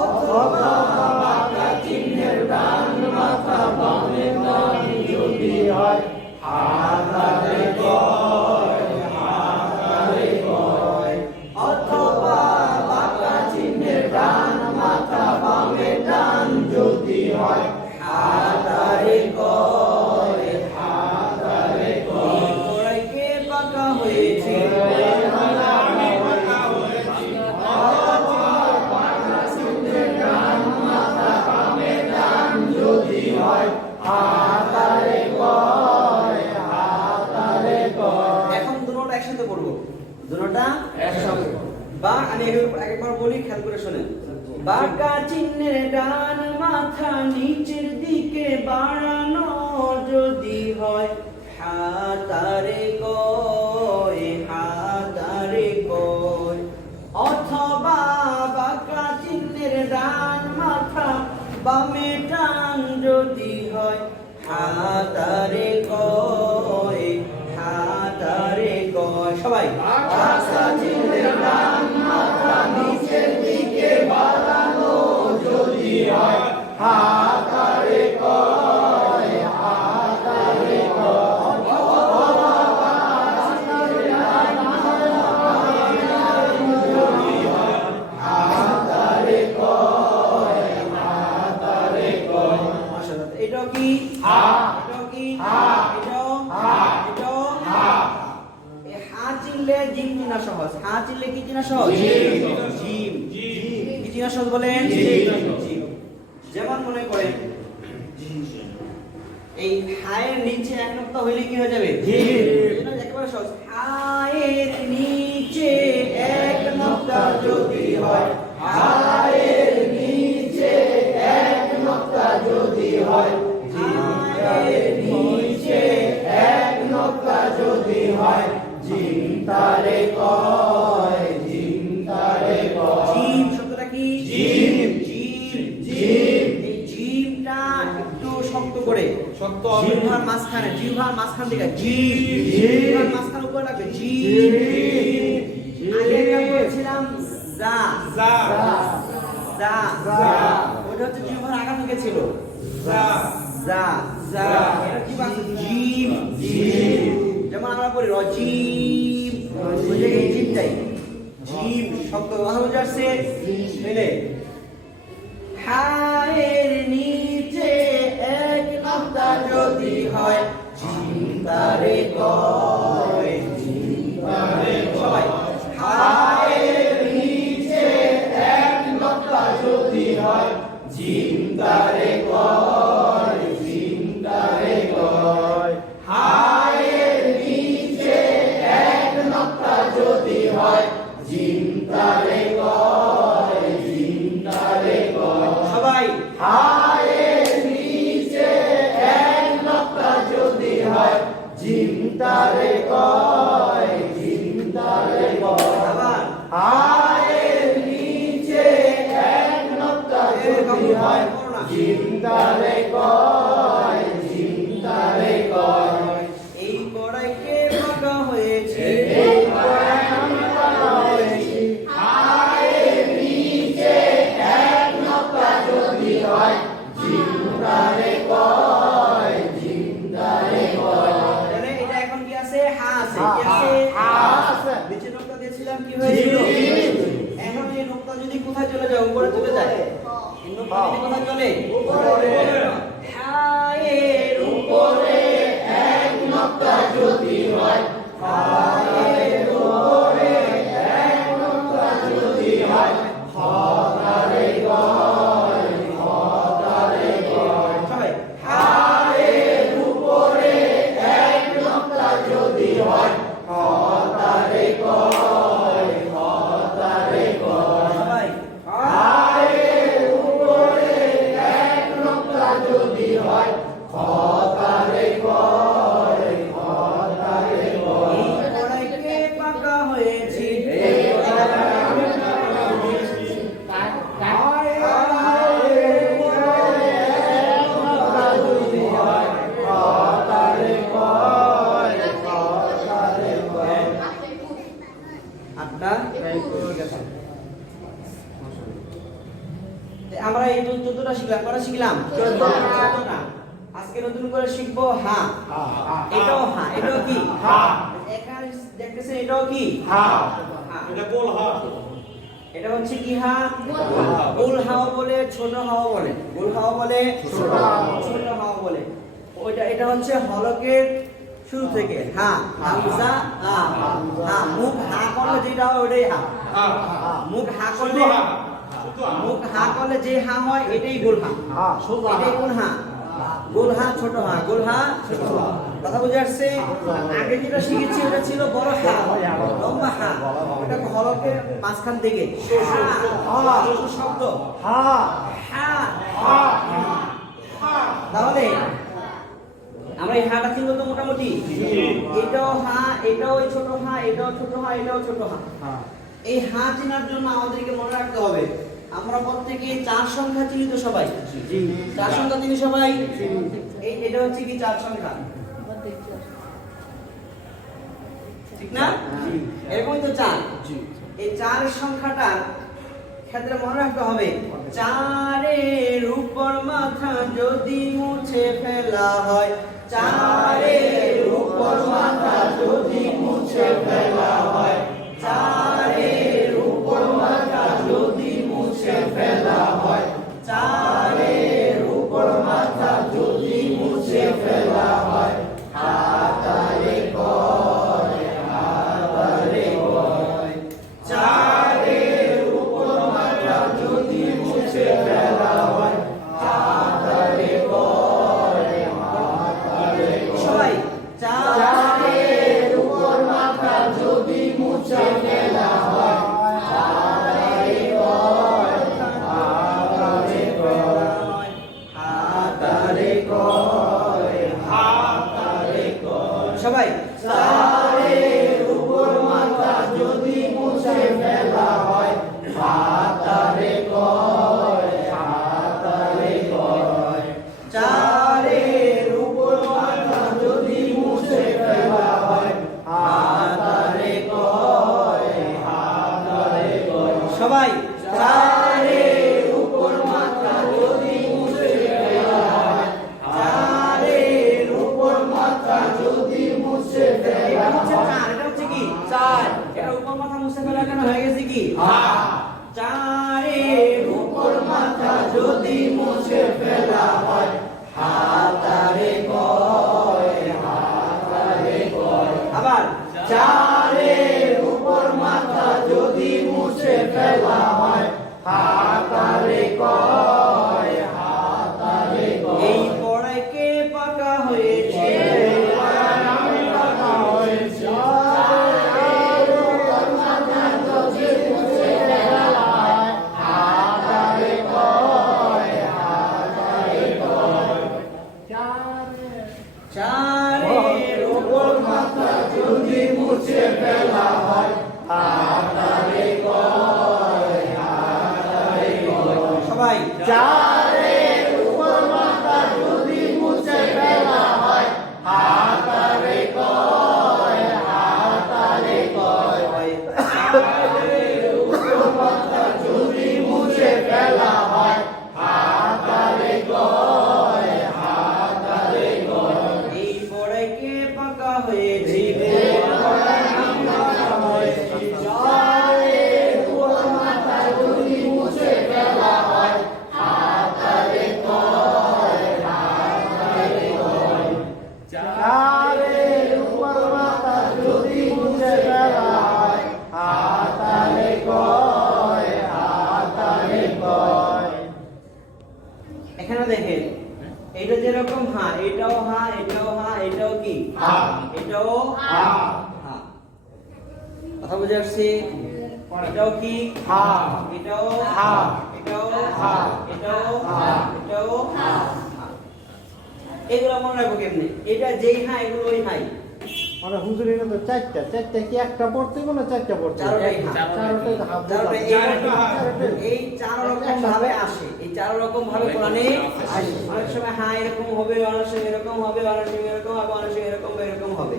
অথবা বাঁকা চিহ্নের ডান মাথা বামে ডান যদি হয় হাতারে কয় অথবা বাঁকা চিহ্নের ডান মাথা বামে ডান যদি হয় হাতারে কয় ওরাইকে বাঁকা হয়েছে যদি হয় হাতারে কয় এখন দুটোটা একসাথে পড়বো দুটোটা একসাথে বা আমি একবার বলি খেয়াল করে শুনেন বাঁকা চিহ্নের ডান মাথা নিচের দিকে বাড়ানো যদি হয় হাতারে কয় অথবা বাঁকা চিহ্নের ডান মাথা বামে ডান যদি হয় হাতারে কয়, হাতারে কয়, সবাই আকাশা চিনলে ডান মাথা নিচের দিকে বাড়ানো যদি হয় হাতারে কয়, হাতারে মাশাআল্লাহ। এটাও কি হা, এটাও কি হা, এটাও হা, এটাও হা। এই হা চিনলে জিম চিনা সহজ। হা চিনলে কি চিনা সহজ? জিম। জিম। জি কি চিনা সহজ বলেন? জিম। যেমন মনে করেন এই হায়ের নিচে এক নোক্তা হইলে কি হয়ে যাবে? জিম। এজন্য একেবারে সহজ। হায়ের নিচে এক নোক্তা যদি হয়, হায়ের নিচে এক নোক্তা যদি হয় হায়ের নিচে এক নোক্তা যদি হয় জিম তারে কয়, জিম তারে কয়। জিম শব্দটা কি? জিম। জিম। জিম। এই জিমটা একটু শক্ত করে শক্ত হবে। জিহ্বার মাঝখানে, জিহ্বার মাঝখান থেকে জিম, জিম। জিহ্বার মাঝখান উপরে লাগবে জিম। জিম। আগে একটা বলেছিলাম যা, যা যা, যা। ওটা হচ্ছে জিহ্বার আগা থেকে ছিল যা যা, যা। এটা কি বাক্স? Gym, gym. যেমন আমরা বলি রজিম, ওই জায়গায় জিমটাই জিম শব্দ কথা বুঝে আসছে? মিলে হায়ের নিচে এক নোক্তা যদি হয় জিম তারে কয়, জিম তারে কয়। হায়ের নিচে এক নোক্তা যদি হয় জিম তারে কয়, জিম তারে কয়। হায়ের নিচে এক নোক্তা যদি হয় জিম তারে কয়, জিম তারে কয়। সবাই হায়ের নিচে এক নোক্তা যদি হয় জিম তারে কয়, জিম তারে কয়। আবার হায়ের নিচে এক নোক্তা যদি হয় জিম তারে কয়, জিম তারে কয়। এই কড়াইকে পাকা হয়েছে, এই কয় আমরা হয়েছি। হায়ের নিচে এক নোক্তা যদি হয় জিম তারে কয়, জিম তারে কয়। তাহলে এটা এখন কি আছে? হা আছে। কি আছে? হা আছে। নিচে নোক্তা দিয়েছিলাম কি হয়েছিল? জিম। এখন এই নোক্তা যদি কোথায় চলে যায়? উপরে চলে যায়। এই নোক্তা যদি কোথায় চলে? উপরে। হায়ের উপরে এক নোক্তা যদি হয় হায়ের উপরে এক নোক্তা যদি হয় হতারে কয়, হতারে কয়। সবাই হায়ের উপরে এক নোক্তা যদি হয় হতারে কয়, হতারে কয়। সবাই হায়ের উপরে এক নোক্তা যদি হয় হতারে কয়, হতারে কয়। এই কড়াইকে পাকা হয়েছে, এই কড়াইকে পাকা হয়েছে। হায়ের উপরে এক নোক্তা যদি হয় হতারে কয়, হতারে কয়। আটটা আমরা এই 14টা শিখলাম। কটা শিখলাম? 14টা। আজকে নতুন করে শিখবো হা। এটাও হা। এটাও কি? হা। এখানে দেখতেছেন এটাও কি? হা। হা। এটা গোল হা এটা হচ্ছে কি হা? গোল হাও বলে, ছোট হাও বলে। গোল হাও বলে, ছোট হাও। ছোট হাও বলে। ওইটা এটা হচ্ছে হলকের শুরু থেকে হা, হামজা, হা। হা মুখ হা করলে যেটা হয় ওটাই হা। হা মুখ হা শুধু করলে, হা শুধু হা মুখ হা করলে যে হা হয় এটাই গোল হা। এটাই কোন হা? গোল হা, ছোট হা। গোল হা, ছোট হা। কথা বুঝে আসছে? আগে যেটা শিখেছি ওটা ছিল বড় হা, লম্বা হা। ওটা হলকের মাঝখান থেকে হা, শব্দ হা। হা। হা। তাহলে আমরা এই হাটা ছিল তো মোটামুটি। এটাও হা, এটাও ওই ছোট হা, এটাও ছোট হা, এটাও ছোট হা। এই হা চেনার জন্য আমাদেরকে মনে রাখতে হবে আমরা প্রত্যেকে 4 সংখ্যা চিনি তো সবাই? জি 4 সংখ্যা চিনি সবাই? এটা হচ্ছে কি 4 সংখ্যা? ঠিক না? জি এরকমই তো 4। জি এই 4 সংখ্যাটা ক্ষেত্রে মনে রাখতে হবে 4 এর উপর মাথা যদি মুছে ফেলা হয়, 4 এর উপর মাথা যদি মুছে ফেলা হয়, 4 এর উপর মাথা যদি মুছে ফেলা হয়, 4 এর উপর মাথা যদি মুছে ফেলা হয়, হাতারে কয় হাতারে কয়। 4 এর উপর মাথা যদি মুছে ফেলা হয়, হাতারে কয় হাতারে কয়। সবাই 4 এর উপর মাথা যদি মুছে ফেলা হয়, হাতারে কয় হাতারে কয় হাতারে কয় হাতারে কয়। সবাই 4 এর উপর মাথা যদি মুছে ফেলা হয়, হাতারে কয় হাতারে কয়। 4 এর উপর মাথা যদি মুছে ফেলা হয়, হাতারে কয় হাতারে কয়। সবাই 4 এর উপর মাথা যদি মুছে ফেলা হয়, 4 এর উপর মাথা যদি মুছে ফেলা হয়। এটা হচ্ছে কি 4, এটা উপর মাথা মুছে ফেলা কেন হয়ে গেছে কি? 4 এর উপর মাথা যদি মুছে ফেলা হয়, হাতারে কয় হাতারে কয়। আবার 4 এর উপর মাথা যদি মুছে ফেলা হয়, হাতারে কয় হাতারে কয়। এই পড়াইকে পাকা হয়েছে আমি পাকা হয়েছে। 4 এর উপর মাথা যদি মুছে ফেলা হয়, হাতারে কয় হাতারে কয়। 4 এর উপর মাথা যদি মুছে ফেলা হয়, হাতারে কয় হাতারে কয়। সবাই 4 এর উপর মাথা যদি মুছে ফেলা হয়, হাতারে কয় হাতারে কয়। 4 এর উপর মাথা যদি মুছে ফেলা হয়, হাতারে কয় হাতারে কয়। এই পড়াইকে পাকা হয়েছি, আমি পাকা হয়েছি। 4 এর উপর মাথা যদি মুছে ফেলা হয়, হাতারে কয় হাতারে কয়। 4 এর উপর মাথা যদি মুছে ফেলা হয়, হাতারে কয় হাতারে কয়। এখানে দেখেন এটা যেরকম হা, এটাও হা, এটাও হা, এটাও কি হা, এটাও হা হা। কথা বুঝে আসছে? এটাও কি হা, এটাও হা, এটাও হা, এটাও হা, এটাও হা। এগুলো মনে রাখবো কেমনে? এটা যেই হা এগুলো ওই হাই। মানে হুজুর এটা তো চারটা কি একটা পড়তে না চারটা পড়তে? চারটাই হা। চারটাই হাফ চারটাই এই 4 রকম ভাবে আসে, এই 4 রকম ভাবে কোরআনে আসে। অনেক সময় হা এরকম হবে, অনেক সময় এরকম হবে, অনেক সময় এরকম হবে, অনেক সময় এরকম বা এরকম হবে।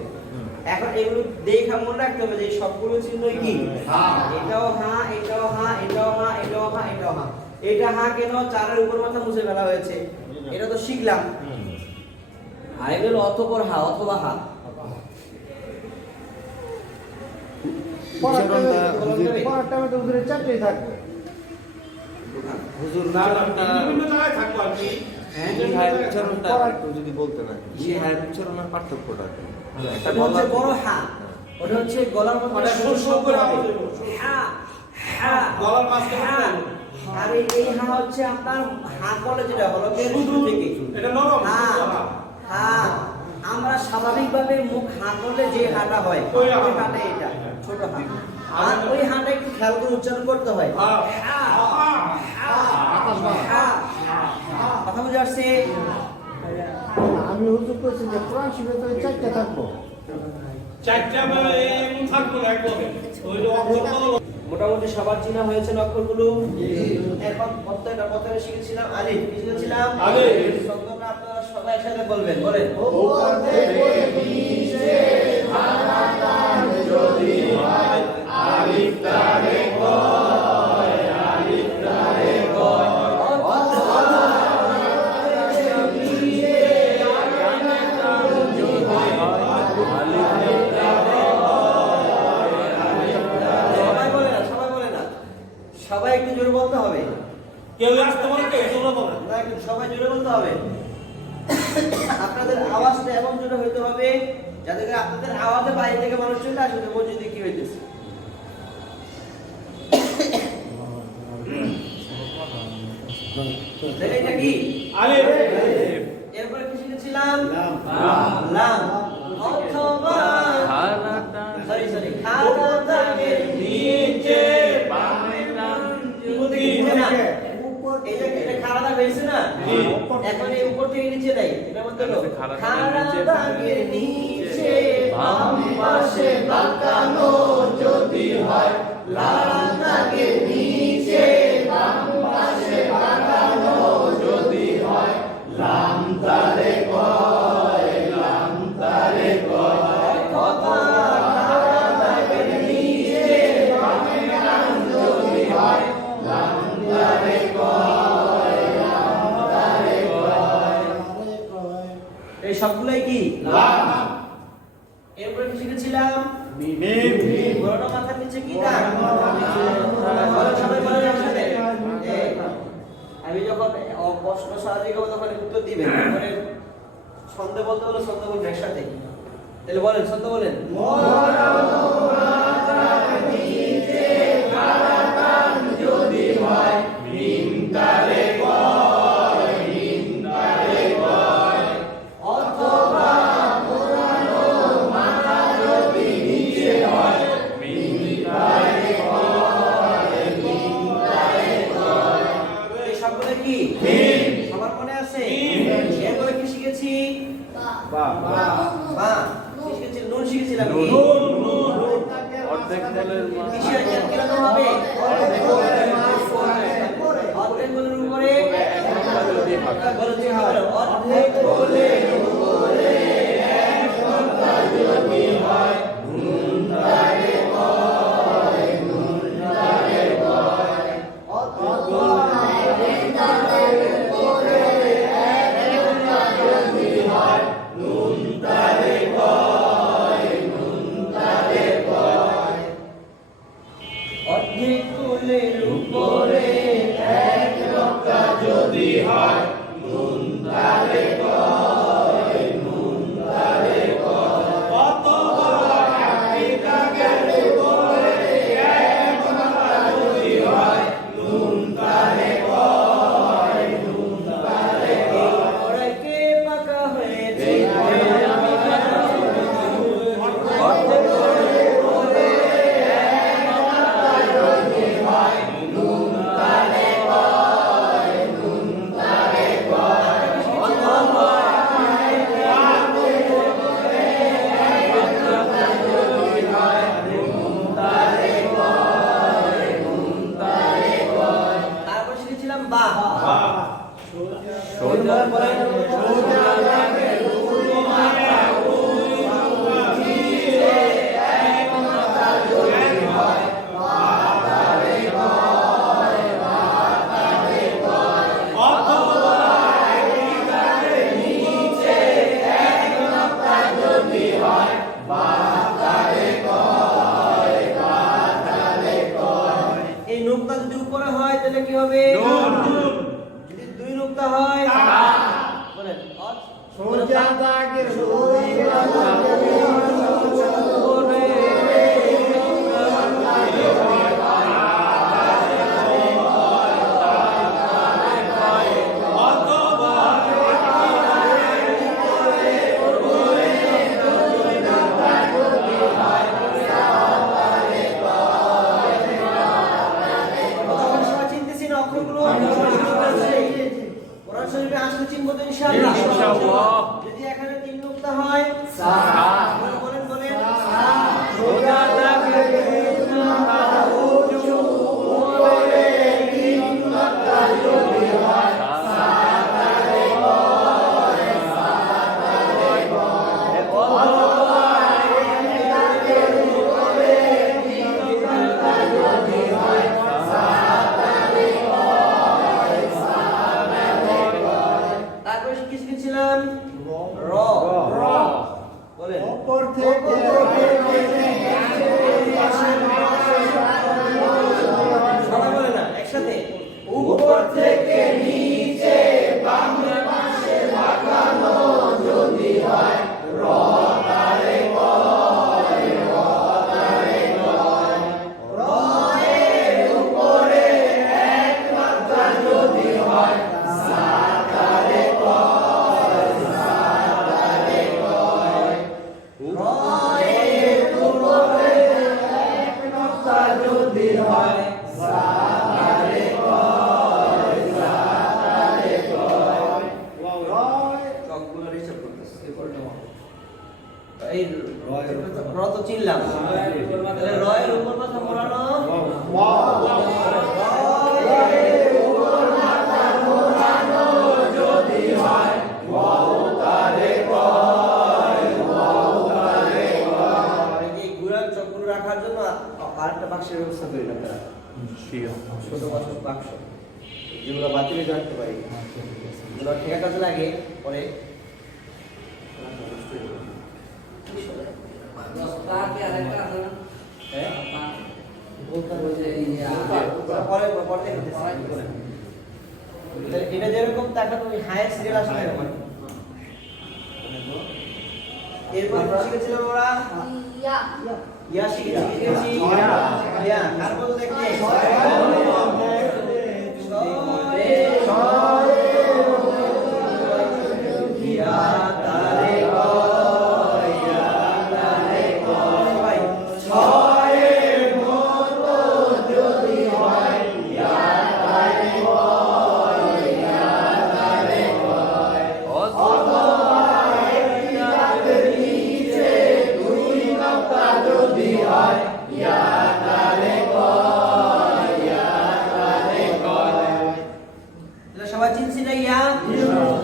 এখন এগুলো দেখা মনে রাখতে হবে যে সবগুলো চিহ্নই কি হা। এটাও হা, এটাও হা, এটাও হা, এটাও হা, এটাও হা। এটা হা কেন? 4 এর উপর মাথা মুছে ফেলা হয়েছে, এটা তো শিখলাম। আর এগুলো অতঃপর হা অথবা হা। পড়াটা হুজুরের চারটেই থাকবে। হুজুর না, উচ্চারণটা বিভিন্ন জায়গায় থাকবো আর কি। হ্যাঁ, এই হায়ের উচ্চারণটা একটু যদি বলতেন আর কি। এই হায়ের উচ্চারণের পার্থক্যটা কি? একটা এটা হচ্ছে গলার- বড় হা, ওটা হচ্ছে গলার মধ্যে ওটা সুর সুর করে হবে। আওয়াজ হবে। হা হা গলার মাঝখানে হা। হবে। আর এই হা হচ্ছে আপনার হা বলে যেটা হলো বের শুরু থেকে এটা নরম হা শুদ্ধ হা। হা। আমরা স্বাভাবিকভাবে মুখ হা করলে যে হাটা হয় ওই ওই হা। হাটা এটা ছোট হা। আর ওই হাটা একটু খেয়াল করে উচ্চারণ করতে হয়। হা। হা হা। হা হা। কথা বুঝে আসছে? আমি হুজুর করছি যে কোরআন শিখে তো এই চারটা থাকবো। চারটা এমন থাকবো না একদম। ওই যে অক্ষর মোটামুটি সবার চেনা হয়েছে অক্ষরগুলো। এখন প্রত্যেকটা প্রথমে শিখেছিলাম আলিফ। কি শিখেছিলাম? আলিফ। শব্দটা আপনারা সবাই একসাথে বলবেন, বলেন। উপর থেকে নিচে হারাকান যদি হয় আলিফ তারে কয়, আলিফ তারে কয়। সবাই বলে না, সবাই বলে না, সবাই একটু জোরে বলতে হবে। কেউ আসতে বলে, কেউ তোমরা বলো না, একটু সবাই জোরে বলতে হবে। আপনাদের আওয়াজটা এমন জোরে হইতে হবে যাতে করে আপনাদের আওয়াজে বাইরে থেকে মানুষ চলে আসবে মসজিদে কি হইতেছে। তাহলে এটা কি? আলিফ। এরপরে কি শিখেছিলাম? লাম। অথবা সরি খাতার নিচে নিচে না। এই যে এটা খাড়া হয়েছে না, এখন এই উপর থেকে নিচে নাই, এটা বলতে হলো খাড়ার নিচে বাম পাশে বাঁকানো যদি হয় লাল দাগের নিচে বাম পাশে বাঁকানো যদি হয় লাম তারে কয়, লাম তারে কয়। অথবা খাড়া দাগের নিচে বামে ডান যদি হয় লাম তারে কয়, লাম তারে কয়। এই সবগুলাই কি? লাম। এরপরে কি শিখেছিলাম? মিম। বড়টা মাথার নিচে কি দাগ? বলেন, সবাই বলেন একসাথে। এই, আমি যখন প্রশ্ন সাহায্য করবো তখন উত্তর দিবেন। মানে ছন্দে বলতে হলে ছন্দ বলবেন একসাথে। তাহলে বলেন, ছন্দ বলেন। যদি হয় মিম তারে কয়, মিম তারে কয়। অথবা পুরানো মাথা যদি নিচে হয় মিম তারে কয়, মিম তারে কয়। এই সবগুলো কি? সবার মনে আছে? এরপরে কি শিখেছি? বা। কি শিখেছি? নুন শিখেছিলাম কি? অর্ধেক বলের কিসের কিরকম হবে? অর্ধেক বলের উপরে বলতে হবে। অর্ধেক বলের উপরে এক ঘন্টা যদি হয় নুন তারে কয়, নুন তারে কয়। অথবা তারের উপরে এক ঘন্টা যদি হয় নুন তারে কয়, নুন তারে কয়। অর্ধেক বলের উপরে এক লক্কা যদি হয় নুন তারে কয়, নুন তারে কয়। অথবা একটি দাগের উপরে এক লক্কা যদি হয় নুন তারে কয়, নুন তারে কয়। ওরাকে পাকা হয়েছে। যদি হয় নুন তারে কয়, নুন তারে কয়। অথবা যদি হয় নুন তারে কয়, নুন তারে কয়। তারপর শিখেছিলাম বা। সোজা বলেন। সোজা দাগে দুই মাথা নিচে এক মাথা যদি হয় বা তারে কয়, বা তারে কয়। অথবা একটি দাগের নিচে এক মাথা যদি হয় বা তারে কয়, বা তারে কয়। এই নুক্তা যদি উপরে হয় তাহলে কি হবে? যদি দুই নুক্তা হয় বলেন। সোজা দাগের দুই মাথা উপরে তখন সবাই চিনতেছি না অক্ষরগুলো। কোরআন শরীফে আসলে চিনবো তো ইনশাআল্লাহ। ইনশাআল্লাহ। যদি এখানে তিন নুক্তা হয় সা। বলেন বলেন। সোজা দাগের দুই মাথা উঁচু তারপরে কি শিখেছিলাম? র র বলেন। উপর থেকে সবাই বলে না একসাথে। উপর থেকে নিচে বামে পাশে লাগানো যদি হয় র তারে কয় র তারে কয় রয়ের উপরে এক মাত্রা যদি হয় সা তারে কয় সা তারে কয় রয়ের উপরে এক মাত্রা যদি হয় সা তারে কয় সা তারে কয় রয় সবগুলো হিসাব করতেছে। এই র তো চিনলাম। তাহলে রয়ের উপর মাথা মোড়ানো রয়ের উপর মাথা মোড়ানো যদি হয় ওয়াও তারে কয় ওয়াও তারে কয় এই ঘোড়ার চক্র রাখার জন্য আরেকটা বাক্সের ব্যবস্থা করি না তারা। ছোট বাক্স যেগুলো বাতিলে রাখতে পারি, যেগুলো ঠেকা কাজে লাগে পরে এটা যেরকম তাকে তুমি হায়ার সিরিয়াল আসলে এরকম। এরপর শিখেছিলাম ওরা ইয়া শিখেছি ইয়া আর বল দেখতে ইয়া তারে কয় ইয়া তারে কয় ভাই ছয়ের মতো যদি হয় ইয়া তারে কয় ইয়া তারে কয় অথবা একটার নিচে দুই মাত্রা যদি হয় ইয়া তারে কয় ইয়া তারে কয় এটা সবাই চিনছি না ইয়া?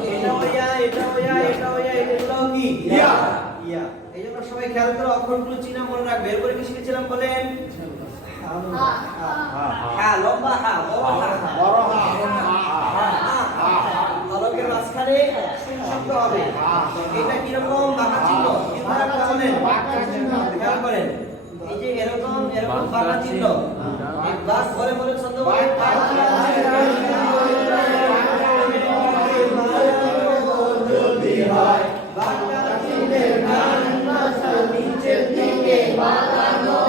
এটাও ইয়া এটাও ইয়া এটাও ইয়া এগুলোও কি ইয়া ইয়া। এই জন্য সবাই খেয়াল করে অক্ষরগুলো চিনা মনে রাখবে। এরপরে কি শিখেছিলাম বলেন? হ্যাঁ লম্বা হ্যাঁ বড় হ্যাঁ বড় হলকের মাঝখানে শুন শব্দ হবে। এটা কিরকম বাঁকা চিহ্ন কিন্তু একটা বলেন খেয়াল করেন। এই যে এরকম এরকম বাঁকা চিহ্ন এই বাস বলে বলে ছন্দ বলে যদি হয় বাঁকা চিহ্নের ডান পাশা নিচের দিকে বাঁকানো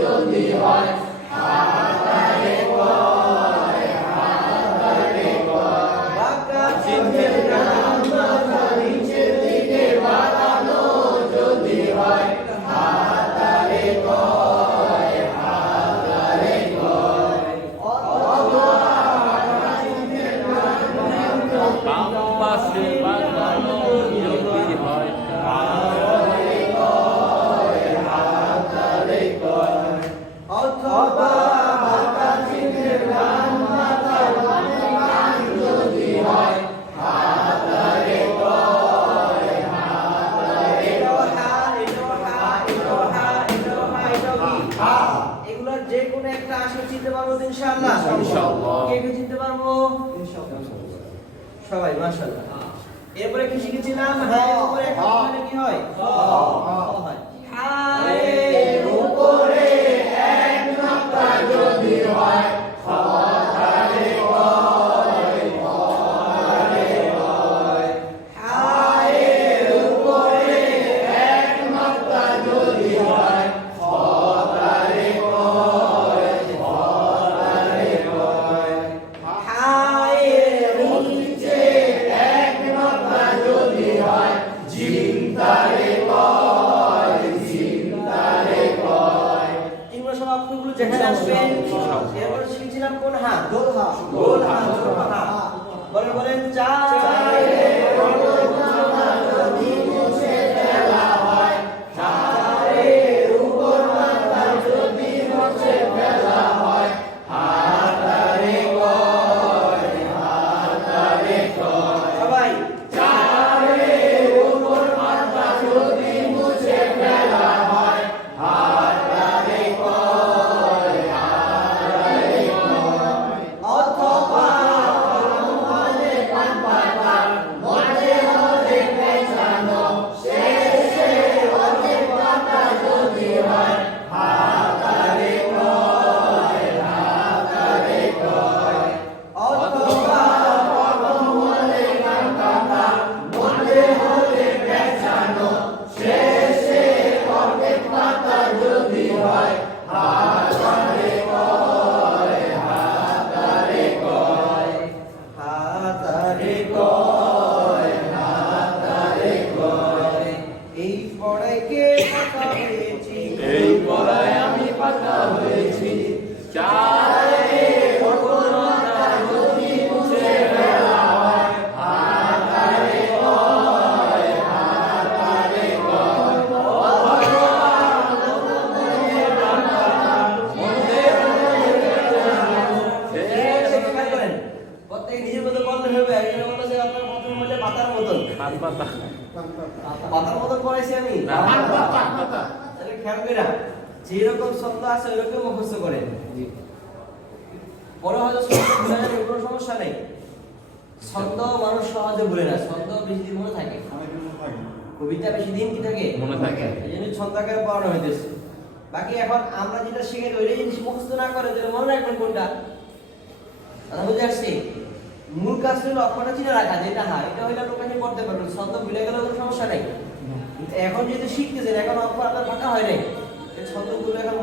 যদি হয় হাতারে কয় হাতারে কয় বাঁকা চিহ্নের ডান পাশা নিচের দিকে বাঁকানো যদি হয় হাতারে কয় হাতারে কয় অথবা বাঁকা চিহ্নের ডান বাম পাশে বাঁকানো যদি হয় অথবা বাঁকা চিহ্নের ডান মাথা বামে কান যদি হয় হাতারে কয় হাতারে এটাও হ্যাঁ এটাও হ্যাঁ এটাও হ্যাঁ এটাও হ্যাঁ এটাও কি হা এগুলোর যে কোনো একটা আসলে চিনতে পারবো তো ইনশাআল্লাহ। ইনশাআল্লাহ। কে কে চিনতে পারবো? সবাই মাশাআল্লাহ। এরপরে কি শিখেছিলাম? হ্যাঁ উপরে একটা মানে কি হয়? হয়। হায়ের উপরে এক মাত্রা যদি হয় হাতারে কয় হাতারে কয় হায়ের উপরে এক মাত্রা যদি হয় হাতারে কয় হাতারে কয় হায়ের নিচে এক মাত্রা যদি হয় জিনতারে কয় জিনতারে কয় এগুলো সব অক্ষরগুলো যেখানে আসবে এরপর শিখেছিলাম কোন হা? গোল হা গোল হা ছোট হা। বলেন বলেন চায় যদি মুছে ফেলা হয় হাতের উপর মাথা যদি মুছে ফেলা হয় হাতারে কয় হাতারে কয় সবাই চারের উপর মাথা যদি মুছে ফেলা হয় হাতারে কয় হাতারে কয় অথবা মানে কান পাতা মতন পাতার মতন পড়াইছি আমি তাহলে খেয়াল করে যেরকম ছন্দ আছে ওইরকম মুখস্থ করে পরে হয়তো ছন্দ ভুলে যাবে কোনো সমস্যা নেই ছন্দ মানুষ সহজে ভুলে না ছন্দ বেশি দিন মনে থাকে কবিতা বেশি দিন কি থাকে মনে থাকে এই জন্য ছন্দাকে পড়ানো হইতেছে বাকি এখন আমরা যেটা শিখে ওইটাই জিনিস মুখস্থ না করে তাহলে মনে রাখবেন কোনটা কথা বুঝে আসছি মূল কাজ হলো অক্ষরটা চিনে রাখা যেটা হ্যাঁ এটা হইলে আপনার কাছে পড়তে পারবেন ছন্দ ভুলে গেলে কোনো সমস্যা নেই এখন যেহেতু শিখতেছেন এখন অক্ষর আপনার ফাঁকা হয় নাই এই ছন্দগুলো এখন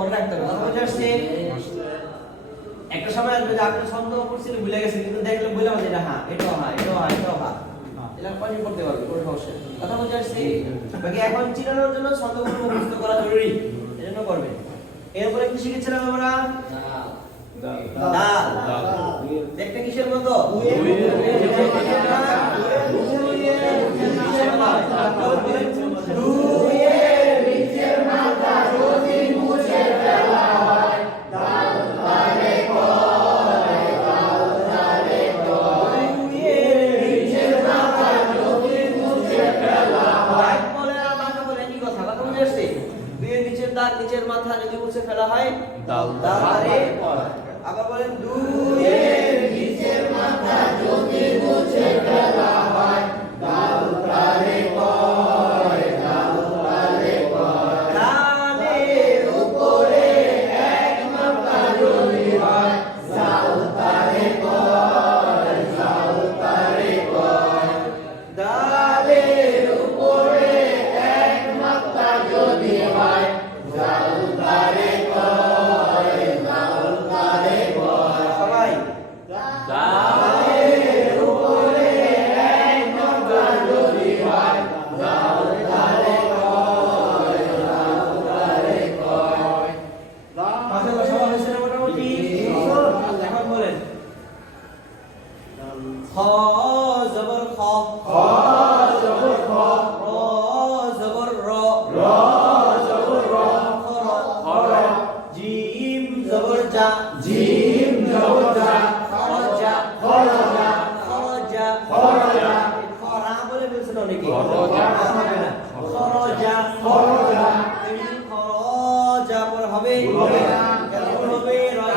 মনে রাখতে হবে কথা বুঝে আসছি একটা সময় আসবে যে আপনি ছন্দ পড়ছিলেন ভুলে গেছেন কিন্তু দেখলে ভুলে হবে এটা হ্যাঁ এটাও হ্যাঁ এটাও হ্যাঁ এটাও হ্যাঁ এটা পানি করতে পারবে কোনো সমস্যা নেই কথা বুঝে আসছি বাকি এখন চিনানোর জন্য ছন্দগুলো মুখস্থ করা জরুরি এজন্য করবেন এরপরে কি শিখেছিলাম আমরা দাল দেখতে কিসের মতো নিচের মাথা যদি মুছে ফেলা হয় দাল দালে আবার বলেন দুইয়ের নিচের মাথা যদি মুছে ফেলা হয় দাল তারে কয় দাল তারে কয় দালের উপরে এক মাথা যদি হয় দাল তারে কয় দাল তারে কয় দালের উপরে এক মাথা যদি হয় দাল তারে কয় দাল তারে কয় সবাই দালের উপরে এক মাথা যদি হয় দাল তারে কয় দাল তারে কয় মাশাআল্লাহ সবাই হয়েছে মোটামুটি এখন বলেন খ জবর খ খ জবর খ র জবর র র জবর র খর জিম জবর জা জিম জবর জা খরজা খরজা খরজা খরজা খরা বলে বলছেন অনেকে খরজা হবে না খরজা খরজা খরজা পর হবে হবে কেমন হবে রয়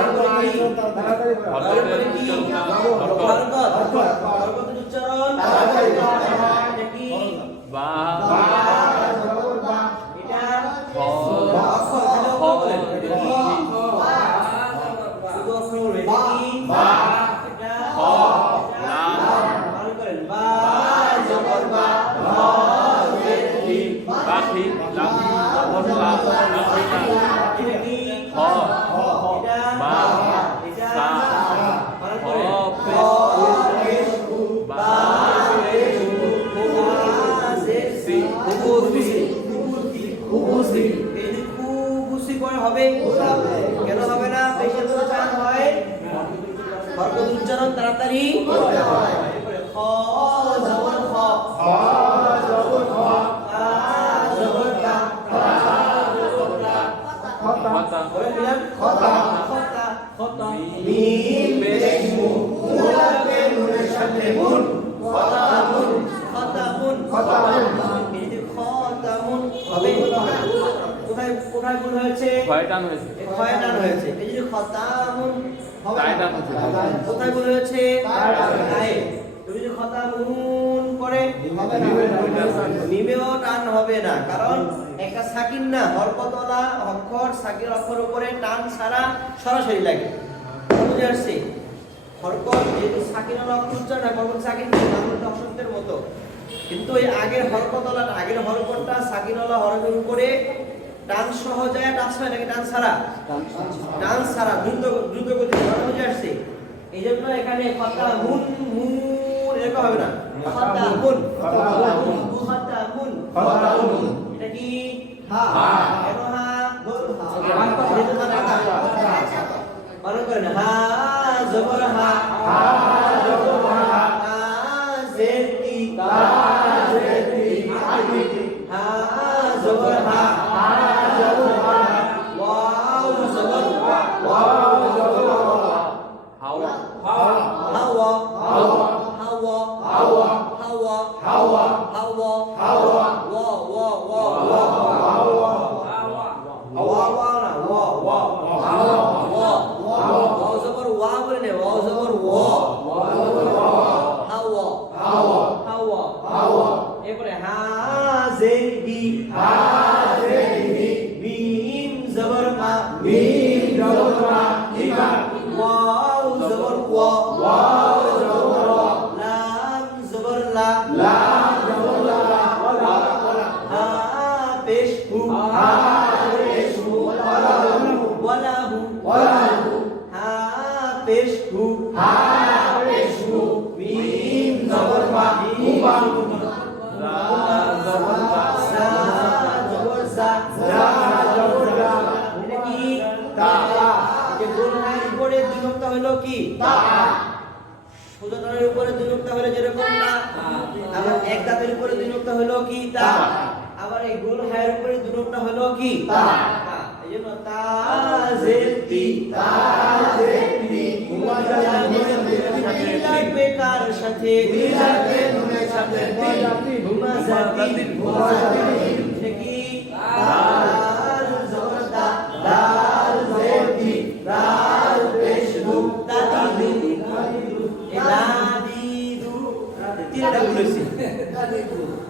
করে কি বরকত উচ্চারণ এটা কি বা জবর বা এটা অক্ষর বলেন এটা কি শুধু অক্ষর বলবেন এটা কি বা এটা লাম ভালো করেন বা জবর বা র জের রি বাখি লাখি জবর লা লাখি লা এটা কি খ এটা বা এটা সা ভালো খ করেন পেশ বা পেশ বা জের সি খুবুসি খুবুসি এই যে খুবুসি পরে হবে কেন হবে না পেশের তো চান হয় বরকত উচ্চারণ তাড়াতাড়ি করতে হয় খ জবর খ খ জবর খ কা জবর কা কা জবর কা খতা বলে দিলাম খতা খতা খতা মিম পেশ মু মুলাকে নুনের সাথে মুন খতামুন খতামুন খতামুন এই যে খতামুন হবে কোথায় কোথায় ভুল হয়েছে ছয় টান হয়েছে ক্ষয় টান হয়েছে এই যে খতামুন হবে তাই টান হয়েছে কোথায় ভুল হয়েছে তাই তুমি যদি খতামুন করে মিমেও টান হবে না কারণ একটা সাকিন না হরকতওয়ালা অক্ষর সাকিন অক্ষর উপরে টান ছাড়া সরাসরি লাগে বুঝে আসছে হরকত যেহেতু সাকিনওয়ালা অক্ষর উচ্চারণ হয় হরকত সাকিন বাংলা অক্ষরের মতো কিন্তু এই আগের হরকতওয়ালা আগের হরকতটা সাকিনওয়ালা হরফের উপরে টান সহ যায় টান ছাড়া নাকি টান ছাড়া দ্রুত গতি বুঝে আসছে এই জন্য এখানে খতা মুন মুন এরকম হবে না খতা মুন খতা মুন এটা কি হা কেন হা যেহেতু মনে করেন হা জবর হা জের তি হা জবর হা ওয়াও জবর হাওয়া হাওয়া হাওয়া হাওয়া হাওয়া হাওয়া হাওয়া ওয়া ওয়া ওয়া হাওয়া ওয়া ওয়া না ওয়া ওয়া ওয়া ওয়া জবর ওয়া বলে নে ওয়া জবর ওয়া হাওয়া হাওয়া হাওয়া হাওয়া এরপরে হাযিহি হাযিহি মিম জবর মা মিম জবর মা ইমা ওয়াও জবর ওয়া ওয়াও জবর ওয়া লাম জবর লা লাম জবর লা হা পেশ হু হাযিহু ওয়ালাহু ওয়ালাহু হা পেশ হু হাযিহু মিম জবর মা উমা সা জবর সা যা জবর যা এটা কি তা যে গুণের উপরে দুই নোক্তা হলো কি তা সুজনের উপরে দুই নোক্তা হলো যেরকম না আবার এক দাঁতের উপরে দুই নোক্তা হলো কি তা আবার এই গুণ হায়ের উপরে দুই নোক্তা হলো কি তা এইজন্য তাজেতি তাজেতি উমা জালা কি লাগবে কার সাথে লাগবে নুনের সাথে হুমা জাতি হুমা জাতি সে কি দাল জবর দা দাল জেতি দাল পেশদু দাদিদু এ দাদিদু তিনটা বলেছি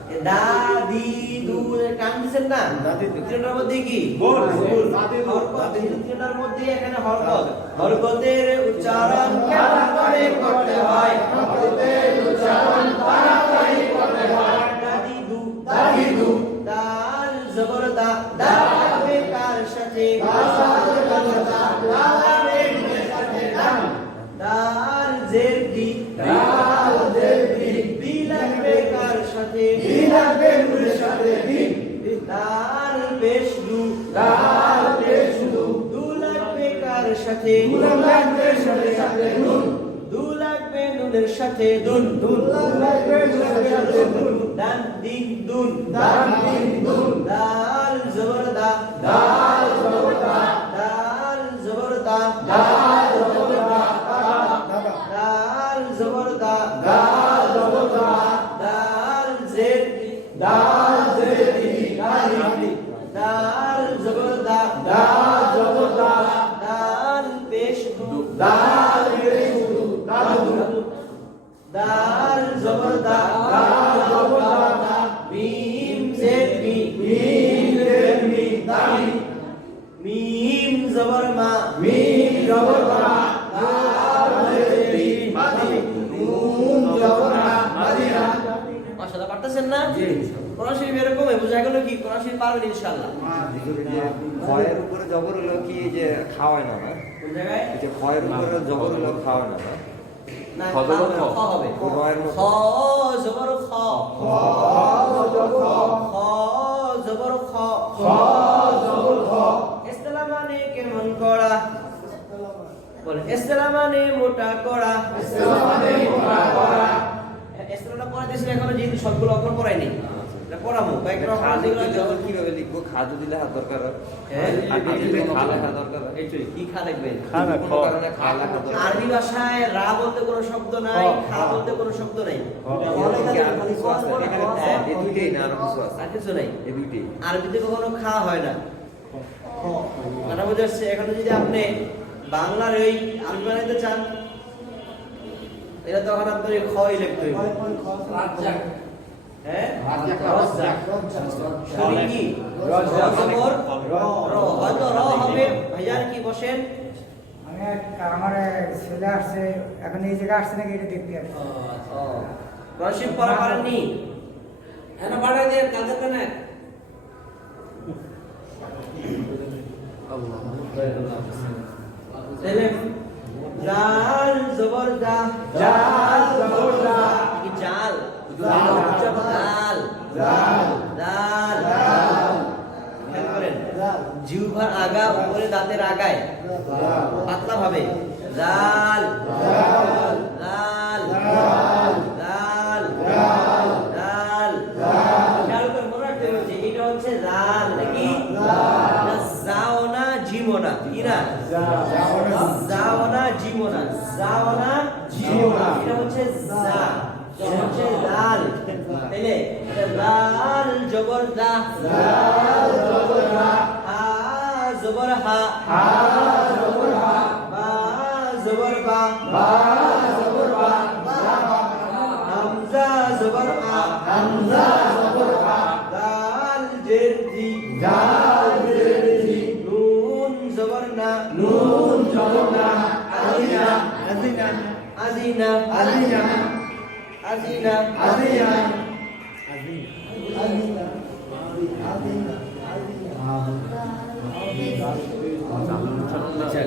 এ দাদিদু কান দিছেন না তিনটার মধ্যে কি গোল তিনটার মধ্যে এখানে হরকত হরকতের উচ্চারণ কেমন করে করতে হয় হরকতের উচ্চারণ তাড়াতাড়ি করতে হয় দাদিদু দাদিদু দাল জবর দা দাল বেকার সাথে দাল জেরদি দাল জেতি বিলাল বেকার সাথে লাগবে নুনের সাথে দিন দাল পেশদু দাল পেশদু দুলাল বেকার সাথে লাগবে সাথে সাথে নুন দুলাল বে নুনের সাথে দুন লাগবে নুনের সাথে নুন দান দিন দুন দান দিন দুন দাল জবর দা দাল জবর দা দাল জবর দা দাল জবর দা দাল জবর দা দাল জবর দা দাল জের দাল জেতি দাল জবর দা দাল জবর দা দাল পেশ দু দাল পেশদু দাদু দাল জবর দা দাল জবর দা মিম জের মি মিম জেমি দামি মিম জবর মা মিম জবর মা দাল জেতি মাদি নুন জবর মা মাদিনা মাশাআল্লাহ পারতেছেন না জি কোরআন শরীফ এরকম বোঝা গেল কি কোরআন শরীফ পারবেন ইনশাআল্লাহ খয়ের উপরে জবর হলো কি যে খাওয়ায় না কোন জায়গায় এই যে খয়ের উপরে জবর হলো খাওয়ায় না না খ জবর খ। খ হবে খয়ের খ জবর খ খ জবর খ খ জবর খ খ জবর খ ইসলাম মানে কেমন করা বলে ইসলাম মানে মোটা করা ইসলামে মোটা করা ইসলামটা পড়া দিয়েছিল এখনো যেহেতু সবগুলো অক্ষর পড়াইনি এটা পড়াবো কয়েকটা অক্ষর খালি যেগুলো জবর কিভাবে লিখবো খাজু দিলে হাত দরকার হয় হ্যাঁ, আর দিলে খা লেখা দরকার হয় এইটাই কি খা লিখবে কোনো কারণে খা লেখা দরকার হয়। আরবি ভাষায় রা বলতে কোনো শব্দ নাই খা বলতে কোনো শব্দ নাই এরকম কি আর কিছু আছে? এখানে হ্যাঁ, এই দুইটাই না আরো কিছু আছে আর কিছু নাই এই দুইটাই আরবিতে কখনো খা হয় না কথা বোঝা যাচ্ছে এখন যদি আপনি বাংলার এই আরবি বানাইতে চান এটা তখন আপনার এই খই লিখতে হইবে হ্যাঁ রাজ্জাক শুনি কি জবর র হয়তো র হবে ভাইয়ার কি বসেন আমার ছেলে আসছে এখন এই জায়গায় আসছে নাকি এটা দেখতে আসছে রশিদ পড়া পারেননি এনা বাড়াই দেন কালকে কেন তাহলে জাল জবর দা জাল জবর দা কি জাল জাল জাল জাল জাল জাল খেয়াল করেন জিহ্বার আগা উপরে দাঁতের আগায় পাতলা ভাবে জাল জাল জাল জাল জাল জাল জাল জাল খেয়াল করে মনে রাখতে হচ্ছে এটা হচ্ছে জাল নাকি জাল জাওনা জিমোনা কি না জাওনা জিমোনা জাওনা জিমোনা। এটা হচ্ছে জা এটা হচ্ছে জাল জবর দা দাল জবর দা হা জবর হা হা জবর হা বা জবর বা বা জবর বা হামজা জবর আ হামজা জবর আ দাল জের জি জাল জের জি নুন জবর না নুন জবর না আদিনা আজিনা আজিনা আদিনা আজিনা আদিনা আচ্ছা,